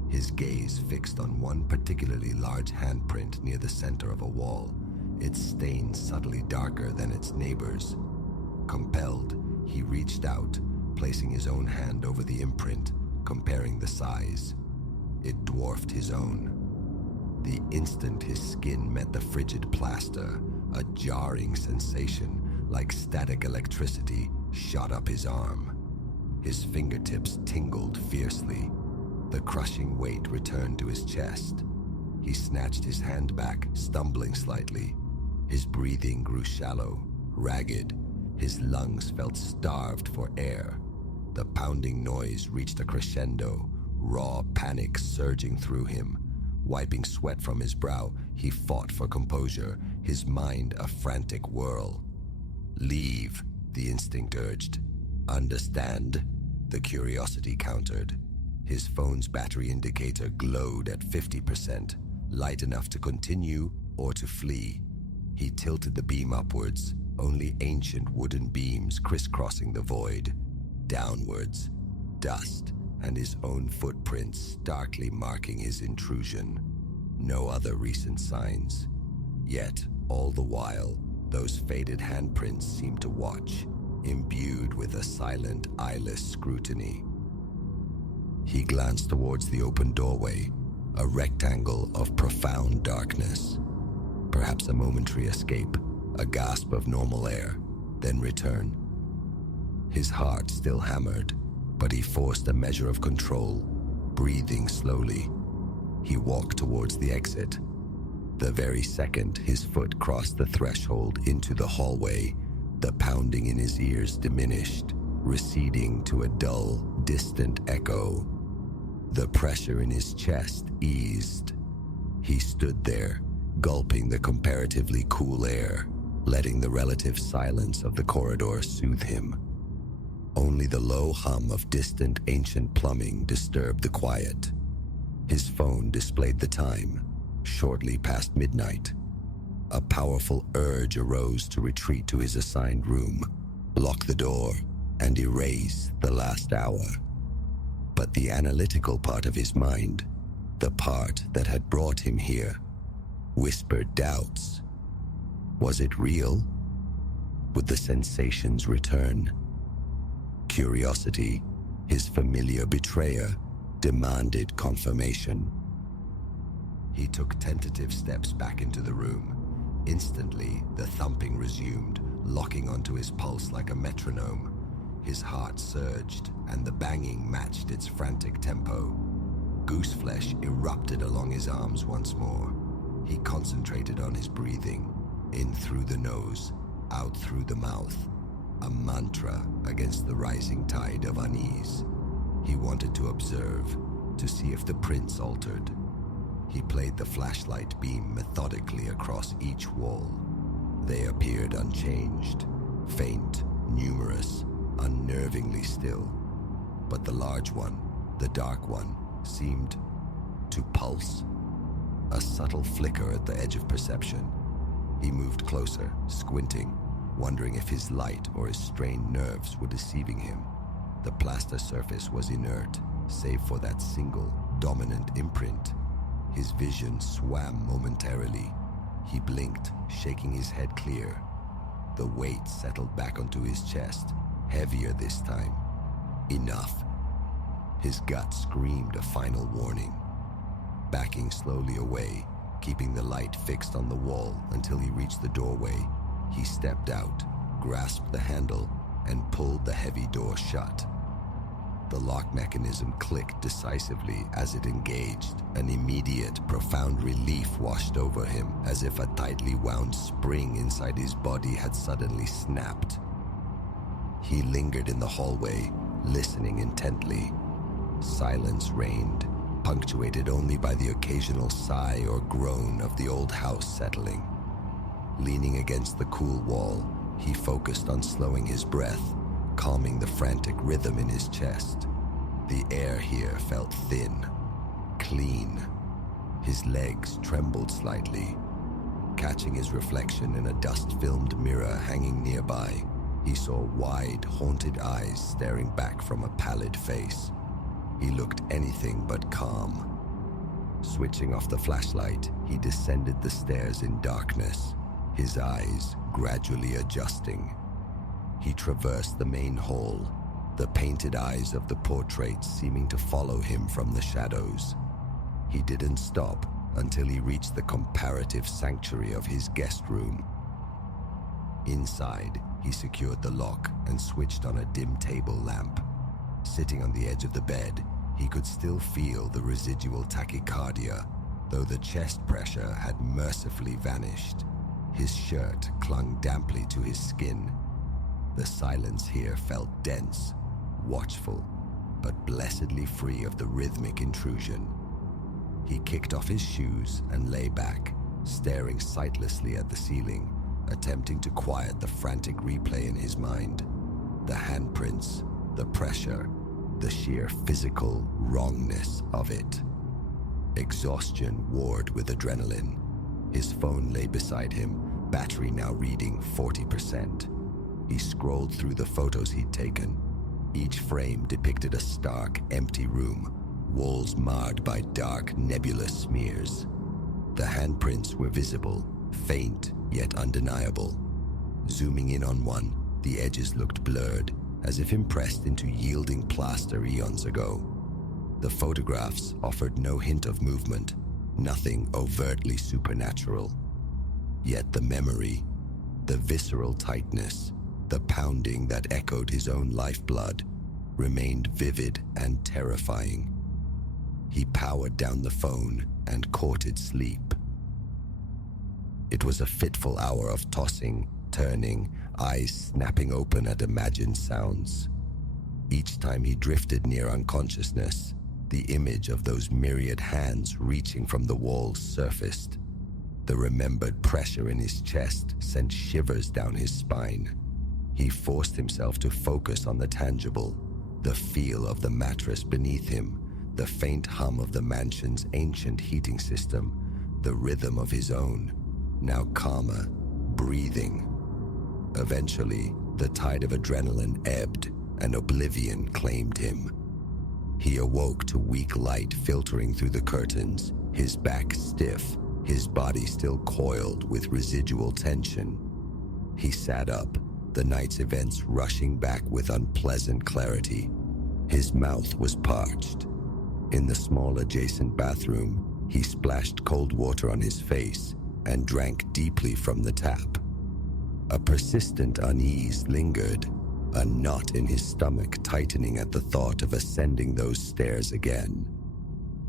His gaze fixed on one particularly large handprint near the center of a wall, its stain subtly darker than its neighbors. Compelled, he reached out, placing his own hand over the imprint, comparing the size. It dwarfed his own. The instant his skin met the frigid plaster, a jarring sensation, like static electricity, shot up his arm. His fingertips tingled fiercely. The crushing weight returned to his chest. He snatched his hand back, stumbling slightly. His breathing grew shallow, ragged. His lungs felt starved for air. The pounding noise reached a crescendo, raw panic surging through him. Wiping sweat from his brow, he fought for composure, his mind a frantic whirl. "Leave," the instinct urged. "Understand," the curiosity countered. His phone's battery indicator glowed at 50%, light enough to continue or to flee. He tilted the beam upwards, only ancient wooden beams crisscrossing the void. Downwards, dust and his own footprints starkly marking his intrusion. No other recent signs. Yet, all the while, those faded handprints seemed to watch, imbued with a silent, eyeless scrutiny. He glanced towards the open doorway, a rectangle of profound darkness. Perhaps a momentary escape, a gasp of normal air, then return. His heart still hammered, but he forced a measure of control, breathing slowly. He walked towards the exit. The very second his foot crossed the threshold into the hallway, the pounding in his ears diminished, receding to a dull, distant echo. The pressure in his chest eased. He stood there, gulping the comparatively cool air, letting the relative silence of the corridor soothe him. Only the low hum of distant ancient plumbing disturbed the quiet. His phone displayed the time, shortly past midnight. A powerful urge arose to retreat to his assigned room, lock the door, and erase the last hour. But the analytical part of his mind, the part that had brought him here, whispered doubts. Was it real? Would the sensations return? Curiosity, his familiar betrayer, demanded confirmation. He took tentative steps back into the room. Instantly, the thumping resumed, locking onto his pulse like a metronome. His heart surged, and the banging matched its frantic tempo. Gooseflesh erupted along his arms once more. He concentrated on his breathing, in through the nose, out through the mouth. A mantra against the rising tide of unease. He wanted to observe, to see if the prints altered. He played the flashlight beam methodically across each wall. They appeared unchanged, faint, numerous, unnervingly still. But the large one, the dark one, seemed to pulse. A subtle flicker at the edge of perception. He moved closer, squinting, wondering if his light or his strained nerves were deceiving him. The plaster surface was inert, save for that single, dominant imprint. His vision swam momentarily. He blinked, shaking his head clear. The weight settled back onto his chest, heavier this time. Enough. His gut screamed a final warning. Backing slowly away, keeping the light fixed on the wall until he reached the doorway, he stepped out, grasped the handle, and pulled the heavy door shut. The lock mechanism clicked decisively as it engaged. An immediate, profound relief washed over him, as if a tightly wound spring inside his body had suddenly snapped. He lingered in the hallway, listening intently. Silence reigned, punctuated only by the occasional sigh or groan of the old house settling. Leaning against the cool wall, he focused on slowing his breath, calming the frantic rhythm in his chest. The air here felt thin, clean. His legs trembled slightly. Catching his reflection in a dust-filmed mirror hanging nearby, he saw wide, haunted eyes staring back from a pallid face. He looked anything but calm. Switching off the flashlight, he descended the stairs in darkness, his eyes gradually adjusting. He traversed the main hall, the painted eyes of the portraits seeming to follow him from the shadows. He didn't stop until he reached the comparative sanctuary of his guest room. Inside, he secured the lock and switched on a dim table lamp. Sitting on the edge of the bed, he could still feel the residual tachycardia, though the chest pressure had mercifully vanished. His shirt clung damply to his skin. The silence here felt dense, watchful, but blessedly free of the rhythmic intrusion. He kicked off his shoes and lay back, staring sightlessly at the ceiling, attempting to quiet the frantic replay in his mind. The handprints, the pressure, the sheer physical wrongness of it. Exhaustion warred with adrenaline. His phone lay beside him, battery now reading 40%. He scrolled through the photos he'd taken. Each frame depicted a stark, empty room, walls marred by dark, nebulous smears. The handprints were visible, faint yet undeniable. Zooming in on one, the edges looked blurred, as if impressed into yielding plaster eons ago. The photographs offered no hint of movement, nothing overtly supernatural. Yet the memory, the visceral tightness, the pounding that echoed his own lifeblood, remained vivid and terrifying. He powered down the phone and courted sleep. It was a fitful hour of tossing, turning, eyes snapping open at imagined sounds. Each time he drifted near unconsciousness, the image of those myriad hands reaching from the walls surfaced. The remembered pressure in his chest sent shivers down his spine. He forced himself to focus on the tangible, the feel of the mattress beneath him, the faint hum of the mansion's ancient heating system, the rhythm of his own, now calmer, breathing. Eventually, the tide of adrenaline ebbed and oblivion claimed him. He awoke to weak light filtering through the curtains, his back stiff, his body still coiled with residual tension. He sat up, the night's events rushing back with unpleasant clarity. His mouth was parched. In the small adjacent bathroom, he splashed cold water on his face and drank deeply from the tap. A persistent unease lingered, a knot in his stomach tightening at the thought of ascending those stairs again.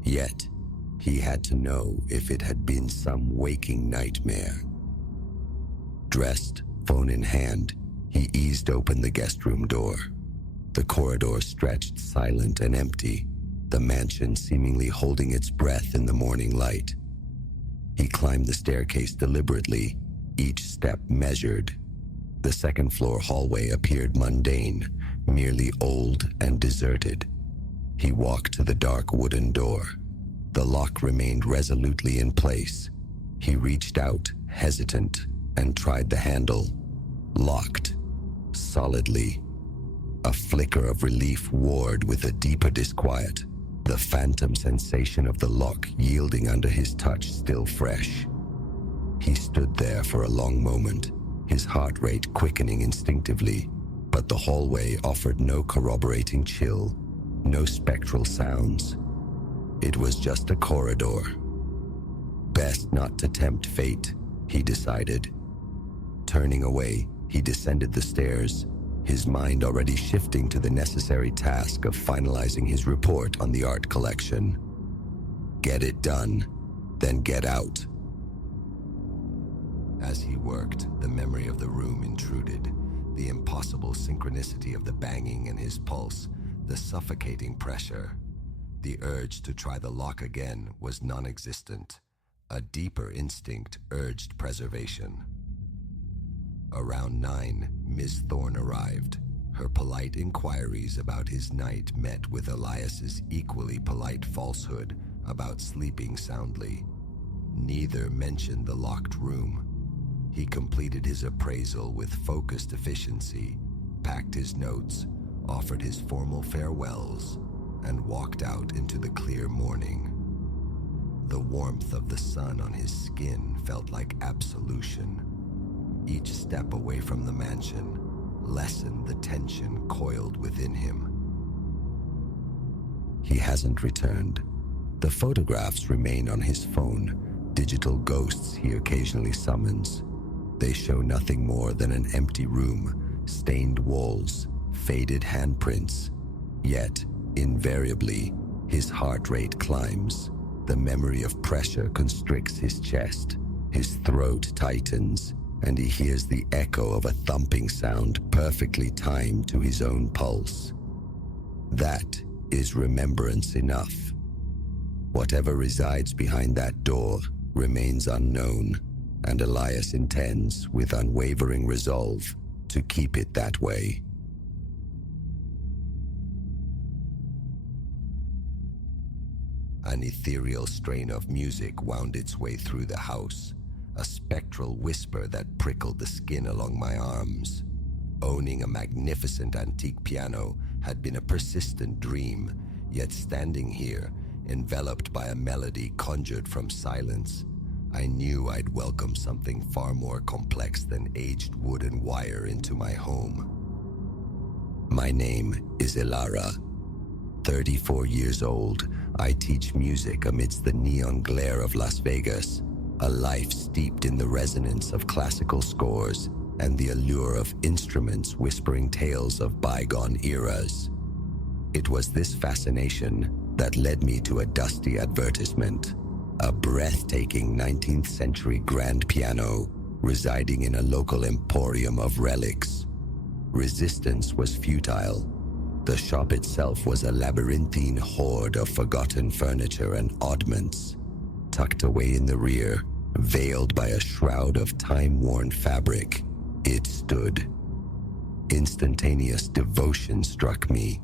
Yet, he had to know if it had been some waking nightmare. Dressed, phone in hand, he eased open the guest room door. The corridor stretched silent and empty, the mansion seemingly holding its breath in the morning light. He climbed the staircase deliberately, each step measured. The second-floor hallway appeared mundane, merely old and deserted. He walked to the dark wooden door. The lock remained resolutely in place. He reached out, hesitant, and tried the handle. Locked. Solidly. A flicker of relief warred with a deeper disquiet, the phantom sensation of the lock yielding under his touch still fresh. He stood there for a long moment, his heart rate quickening instinctively, but the hallway offered no corroborating chill, no spectral sounds. It was just a corridor. Best not to tempt fate, he decided. Turning away, he descended the stairs, his mind already shifting to the necessary task of finalizing his report on the art collection. Get it done, then get out. As he worked, the memory of the room intruded, the impossible synchronicity of the banging in his pulse, the suffocating pressure. The urge to try the lock again was non-existent. A deeper instinct urged preservation. Around 9, Miss Thorne arrived. Her polite inquiries about his night met with Elias's equally polite falsehood about sleeping soundly. Neither mentioned the locked room. He completed his appraisal with focused efficiency, packed his notes, offered his formal farewells, and walked out into the clear morning. The warmth of the sun on his skin felt like absolution. Each step away from the mansion lessened the tension coiled within him. He hasn't returned. The photographs remain on his phone, digital ghosts he occasionally summons. They show nothing more than an empty room, stained walls, faded handprints. Yet, invariably, his heart rate climbs. The memory of pressure constricts his chest. His throat tightens, and he hears the echo of a thumping sound perfectly timed to his own pulse. That is remembrance enough. Whatever resides behind that door remains unknown, and Elias intends, with unwavering resolve, to keep it that way. An ethereal strain of music wound its way through the house, a spectral whisper that prickled the skin along my arms. Owning a magnificent antique piano had been a persistent dream, yet standing here, enveloped by a melody conjured from silence, I knew I'd welcome something far more complex than aged wood and wire into my home. My name is Ilara. 34 years old, I teach music amidst the neon glare of Las Vegas, a life steeped in the resonance of classical scores and the allure of instruments whispering tales of bygone eras. It was this fascination that led me to a dusty advertisement, a breathtaking 19th century grand piano residing in a local emporium of relics. Resistance was futile. The shop itself was a labyrinthine hoard of forgotten furniture and oddments. Tucked away in the rear, veiled by a shroud of time-worn fabric, it stood. Instantaneous devotion struck me.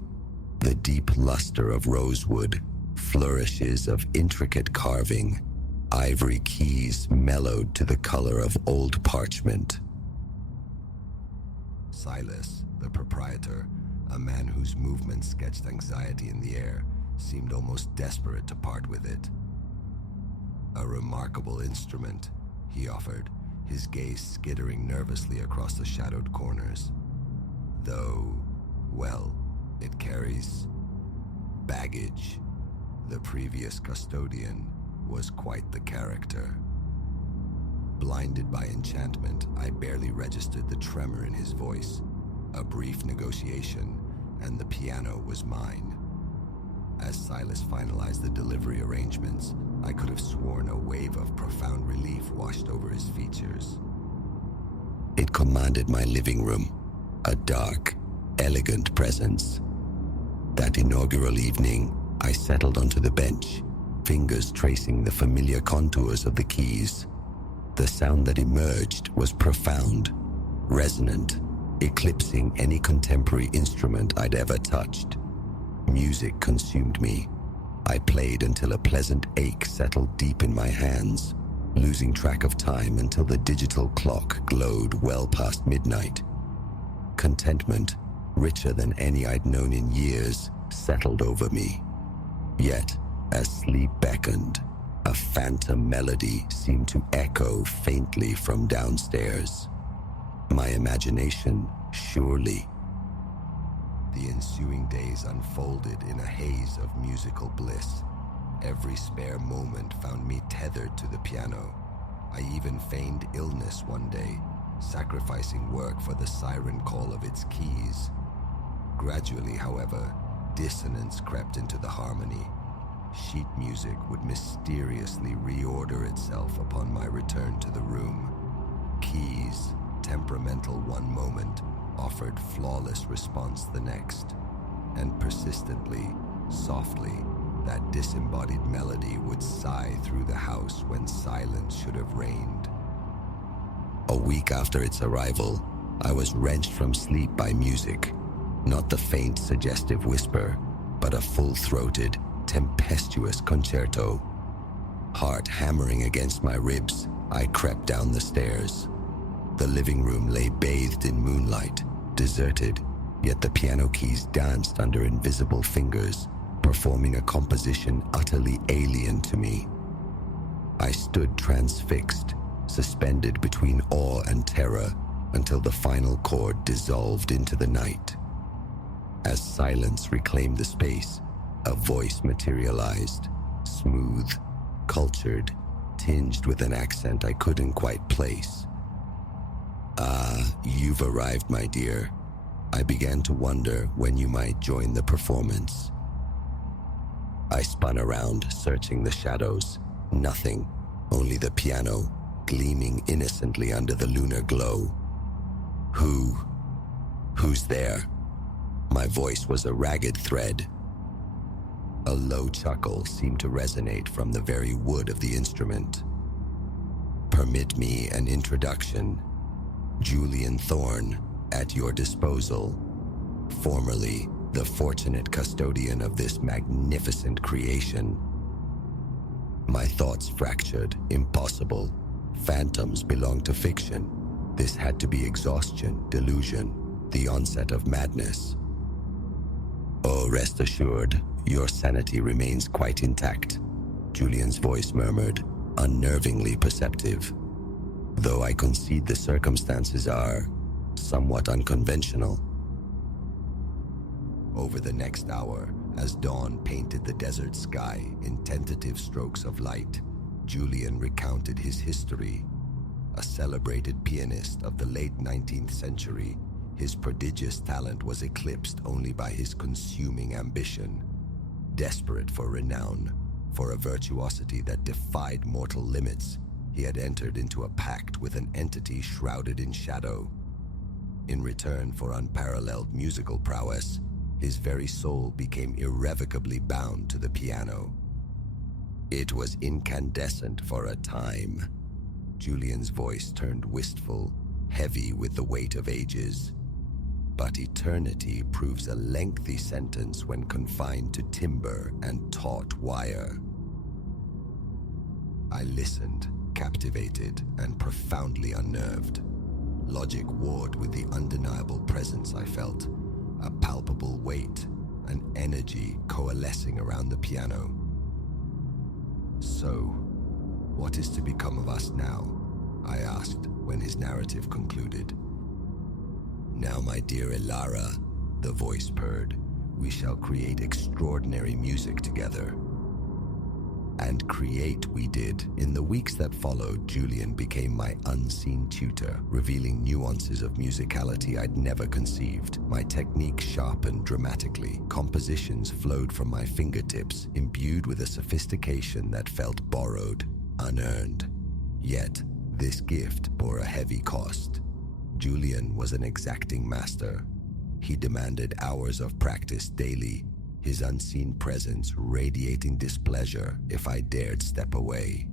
The deep luster of rosewood, flourishes of intricate carving, ivory keys mellowed to the color of old parchment. Silas, the proprietor, a man whose movements sketched anxiety in the air, seemed almost desperate to part with it. A remarkable instrument, he offered, his gaze skittering nervously across the shadowed corners. Though, well, it carries baggage. The previous custodian was quite the character. Blinded by enchantment, I barely registered the tremor in his voice. A brief negotiation, and the piano was mine. As Silas finalized the delivery arrangements, I could have sworn a wave of profound relief washed over his features. It commanded my living room, a dark, elegant presence. That inaugural evening, I settled onto the bench, fingers tracing the familiar contours of the keys. The sound that emerged was profound, resonant, eclipsing any contemporary instrument I'd ever touched. Music consumed me. I played until a pleasant ache settled deep in my hands, losing track of time until the digital clock glowed well past midnight. Contentment, richer than any I'd known in years, settled over me. Yet, as sleep beckoned, a phantom melody seemed to echo faintly from downstairs. My imagination, surely. The ensuing days unfolded in a haze of musical bliss. Every spare moment found me tethered to the piano. I even feigned illness one day, sacrificing work for the siren call of its keys. Gradually, however, dissonance crept into the harmony. Sheet music would mysteriously reorder itself upon my return to the room. Keys, temperamental one moment, offered flawless response the next. And persistently, softly, that disembodied melody would sigh through the house when silence should have reigned. A week after its arrival, I was wrenched from sleep by music. Not the faint, suggestive whisper, but a full-throated, tempestuous concerto. Heart hammering against my ribs, I crept down the stairs. The living room lay bathed in moonlight, deserted, yet the piano keys danced under invisible fingers, performing a composition utterly alien to me. I stood transfixed, suspended between awe and terror, until the final chord dissolved into the night. As silence reclaimed the space, a voice materialized, smooth, cultured, tinged with an accent I couldn't quite place. "Ah, you've arrived, my dear. I began to wonder when you might join the performance." I spun around, searching the shadows. Nothing, only the piano, gleaming innocently under the lunar glow. Who's there?" My voice was a ragged thread. A low chuckle seemed to resonate from the very wood of the instrument. "Permit me an introduction. Julian Thorne, at your disposal. Formerly the fortunate custodian of this magnificent creation." My thoughts fractured. Impossible. Phantoms belong to fiction. This had to be exhaustion, delusion, the onset of madness. "Oh, rest assured, your sanity remains quite intact," Julian's voice murmured, unnervingly perceptive. "Though I concede the circumstances are somewhat unconventional." Over the next hour, as dawn painted the desert sky in tentative strokes of light, Julian recounted his history. A celebrated pianist of the late 19th century, his prodigious talent was eclipsed only by his consuming ambition. Desperate for renown, for a virtuosity that defied mortal limits, he had entered into a pact with an entity shrouded in shadow. In return for unparalleled musical prowess, his very soul became irrevocably bound to the piano. It was incandescent for a time. Julian's voice turned wistful, heavy with the weight of ages. But eternity proves a lengthy sentence when confined to timber and taut wire. I listened, captivated and profoundly unnerved. Logic warred with the undeniable presence I felt, a palpable weight, an energy coalescing around the piano. "So, what is to become of us now?" I asked when his narrative concluded. "Now, my dear Elara," the voice purred, "we shall create extraordinary music together." And create we did. In the weeks that followed, Julian became my unseen tutor, revealing nuances of musicality I'd never conceived. My technique sharpened dramatically. Compositions flowed from my fingertips, imbued with a sophistication that felt borrowed, unearned. Yet, this gift bore a heavy cost. Julian was an exacting master. He demanded hours of practice daily, his unseen presence radiating displeasure if I dared step away.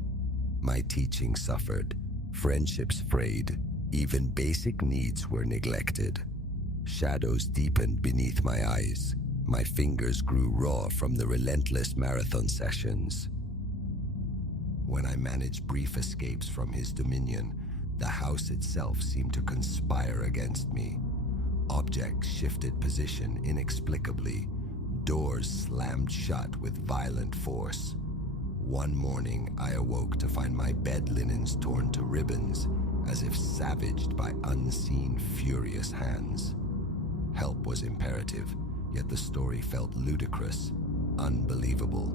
My teaching suffered, friendships frayed, even basic needs were neglected. Shadows deepened beneath my eyes. My fingers grew raw from the relentless marathon sessions. When I managed brief escapes from his dominion, the house itself seemed to conspire against me. Objects shifted position inexplicably. Doors slammed shut with violent force. One morning, I awoke to find my bed linens torn to ribbons, as if savaged by unseen, furious hands. Help was imperative, yet the story felt ludicrous, unbelievable.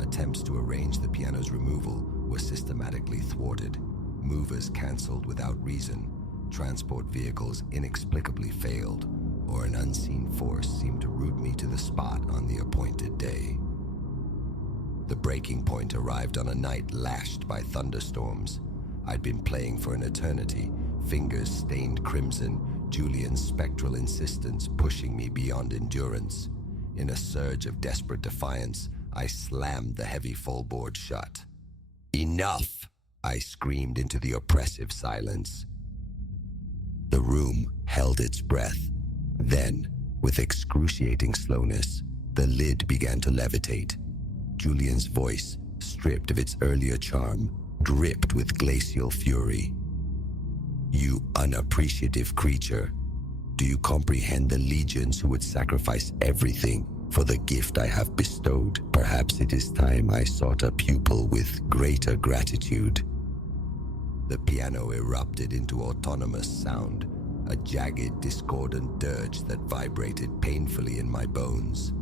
Attempts to arrange the piano's removal were systematically thwarted, movers cancelled without reason, Transport vehicles inexplicably failed, or an unseen force seemed to route me to the spot on the appointed day. The breaking point arrived on a night lashed by thunderstorms. I'd been playing for an eternity, fingers stained crimson, Julian's spectral insistence pushing me beyond endurance. In a surge of desperate defiance, I slammed the heavy full-board shut. "Enough!" I screamed into the oppressive silence. The room held its breath. Then, with excruciating slowness, the lid began to levitate. Julian's voice, stripped of its earlier charm, dripped with glacial fury. "You unappreciative creature. Do you comprehend the legions who would sacrifice everything for the gift I have bestowed? Perhaps it is time I sought a pupil with greater gratitude." The piano erupted into autonomous sound, a jagged, discordant dirge that vibrated painfully in my bones.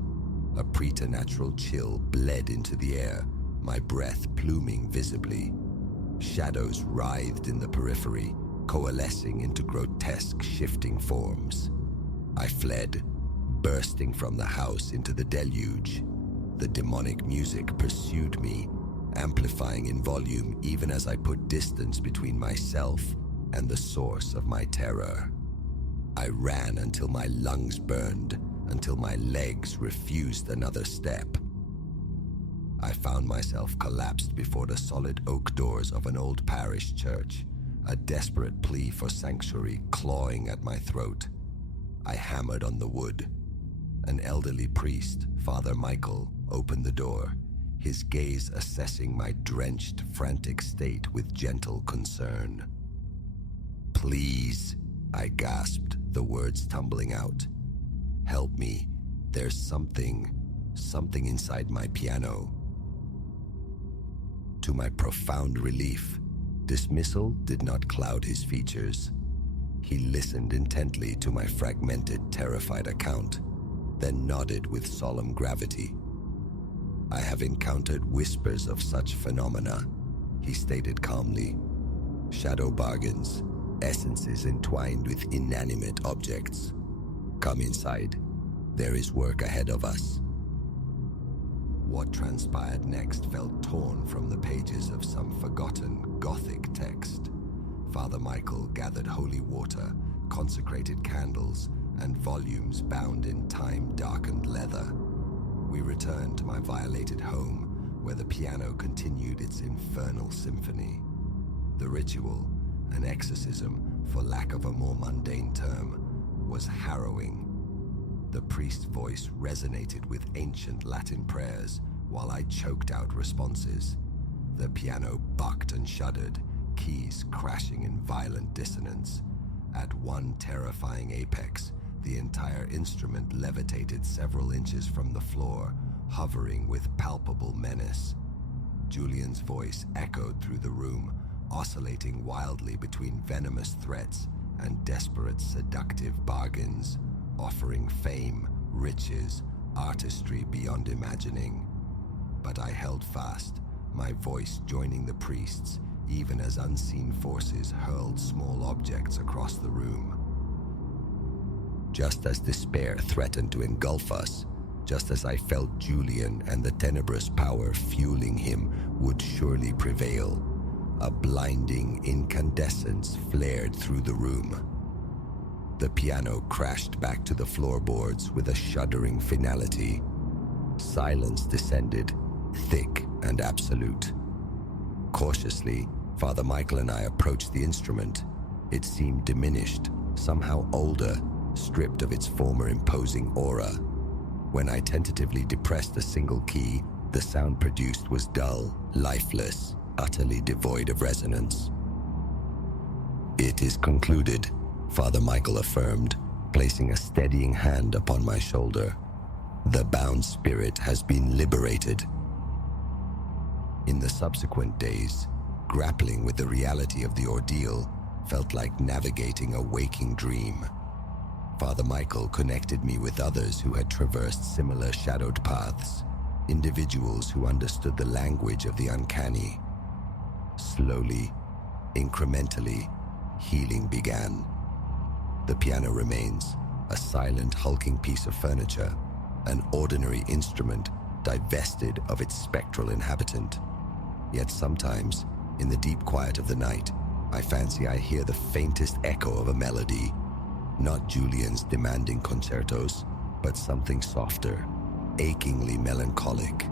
A preternatural chill bled into the air, my breath pluming visibly. Shadows writhed in the periphery, coalescing into grotesque, shifting forms. I fled, bursting from the house into the deluge. The demonic music pursued me, amplifying in volume even as I put distance between myself and the source of my terror. I ran until my lungs burned, until my legs refused another step. I found myself collapsed before the solid oak doors of an old parish church, a desperate plea for sanctuary clawing at my throat. I hammered on the wood. An elderly priest, Father Michael, opened the door, his gaze assessing my drenched, frantic state with gentle concern. "Please," I gasped, the words tumbling out. "Help me. There's something inside my piano." To my profound relief, dismissal did not cloud his features. He listened intently to my fragmented, terrified account, then nodded with solemn gravity. "I have encountered whispers of such phenomena," he stated calmly. "Shadow bargains, essences entwined with inanimate objects. Come inside. There is work ahead of us." What transpired next felt torn from the pages of some forgotten Gothic text. Father Michael gathered holy water, consecrated candles, and volumes bound in time-darkened leather. We returned to my violated home, where the piano continued its infernal symphony. The ritual, an exorcism for lack of a more mundane term, was harrowing. The priest's voice resonated with ancient Latin prayers while I choked out responses. The piano bucked and shuddered, keys crashing in violent dissonance. At one terrifying apex, the entire instrument levitated several inches from the floor, hovering with palpable menace. Julian's voice echoed through the room, oscillating wildly between venomous threats and desperate seductive bargains, offering fame, riches, artistry beyond imagining. But I held fast, my voice joining the priest's, even as unseen forces hurled small objects across the room. Just as despair threatened to engulf us, just as I felt Julian and the tenebrous power fueling him would surely prevail, a blinding incandescence flared through the room. The piano crashed back to the floorboards with a shuddering finality. Silence descended, thick and absolute. Cautiously, Father Michael and I approached the instrument. It seemed diminished, somehow older, stripped of its former imposing aura. When I tentatively depressed a single key, the sound produced was dull, lifeless, utterly devoid of resonance. "It is concluded," Father Michael affirmed, placing a steadying hand upon my shoulder. "The bound spirit has been liberated." In the subsequent days, grappling with the reality of the ordeal felt like navigating a waking dream. Father Michael connected me with others who had traversed similar shadowed paths, individuals who understood the language of the uncanny. Slowly, incrementally, healing began. The piano remains, a silent, hulking piece of furniture, an ordinary instrument divested of its spectral inhabitant. Yet sometimes, in the deep quiet of the night, I fancy I hear the faintest echo of a melody, not Julian's demanding concertos, but something softer, achingly melancholic.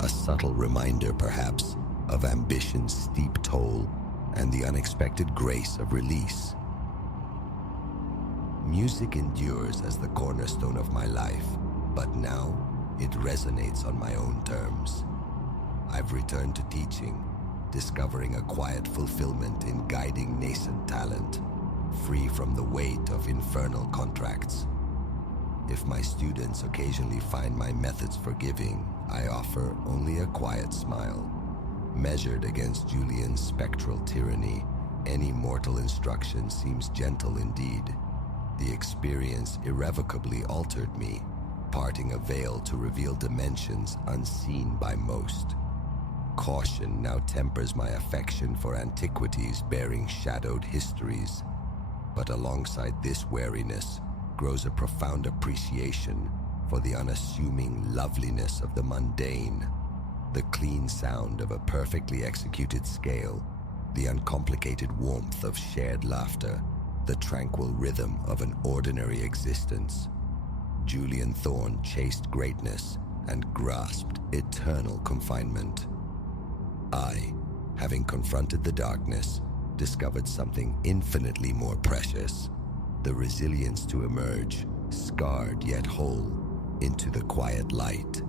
A subtle reminder, perhaps, of ambition's steep toll and the unexpected grace of release. Music endures as the cornerstone of my life, but now it resonates on my own terms. I've returned to teaching, discovering a quiet fulfillment in guiding nascent talent, free from the weight of infernal contracts. If my students occasionally find my methods forgiving, I offer only a quiet smile. Measured against Julian's spectral tyranny, any mortal instruction seems gentle indeed. The experience irrevocably altered me, parting a veil to reveal dimensions unseen by most. Caution now tempers my affection for antiquities bearing shadowed histories. But alongside this wariness grows a profound appreciation for the unassuming loveliness of the mundane, the clean sound of a perfectly executed scale, the uncomplicated warmth of shared laughter, the tranquil rhythm of an ordinary existence. Julian Thorne chased greatness and grasped eternal confinement. I, having confronted the darkness, discovered something infinitely more precious, the resilience to emerge, scarred yet whole, into the quiet light.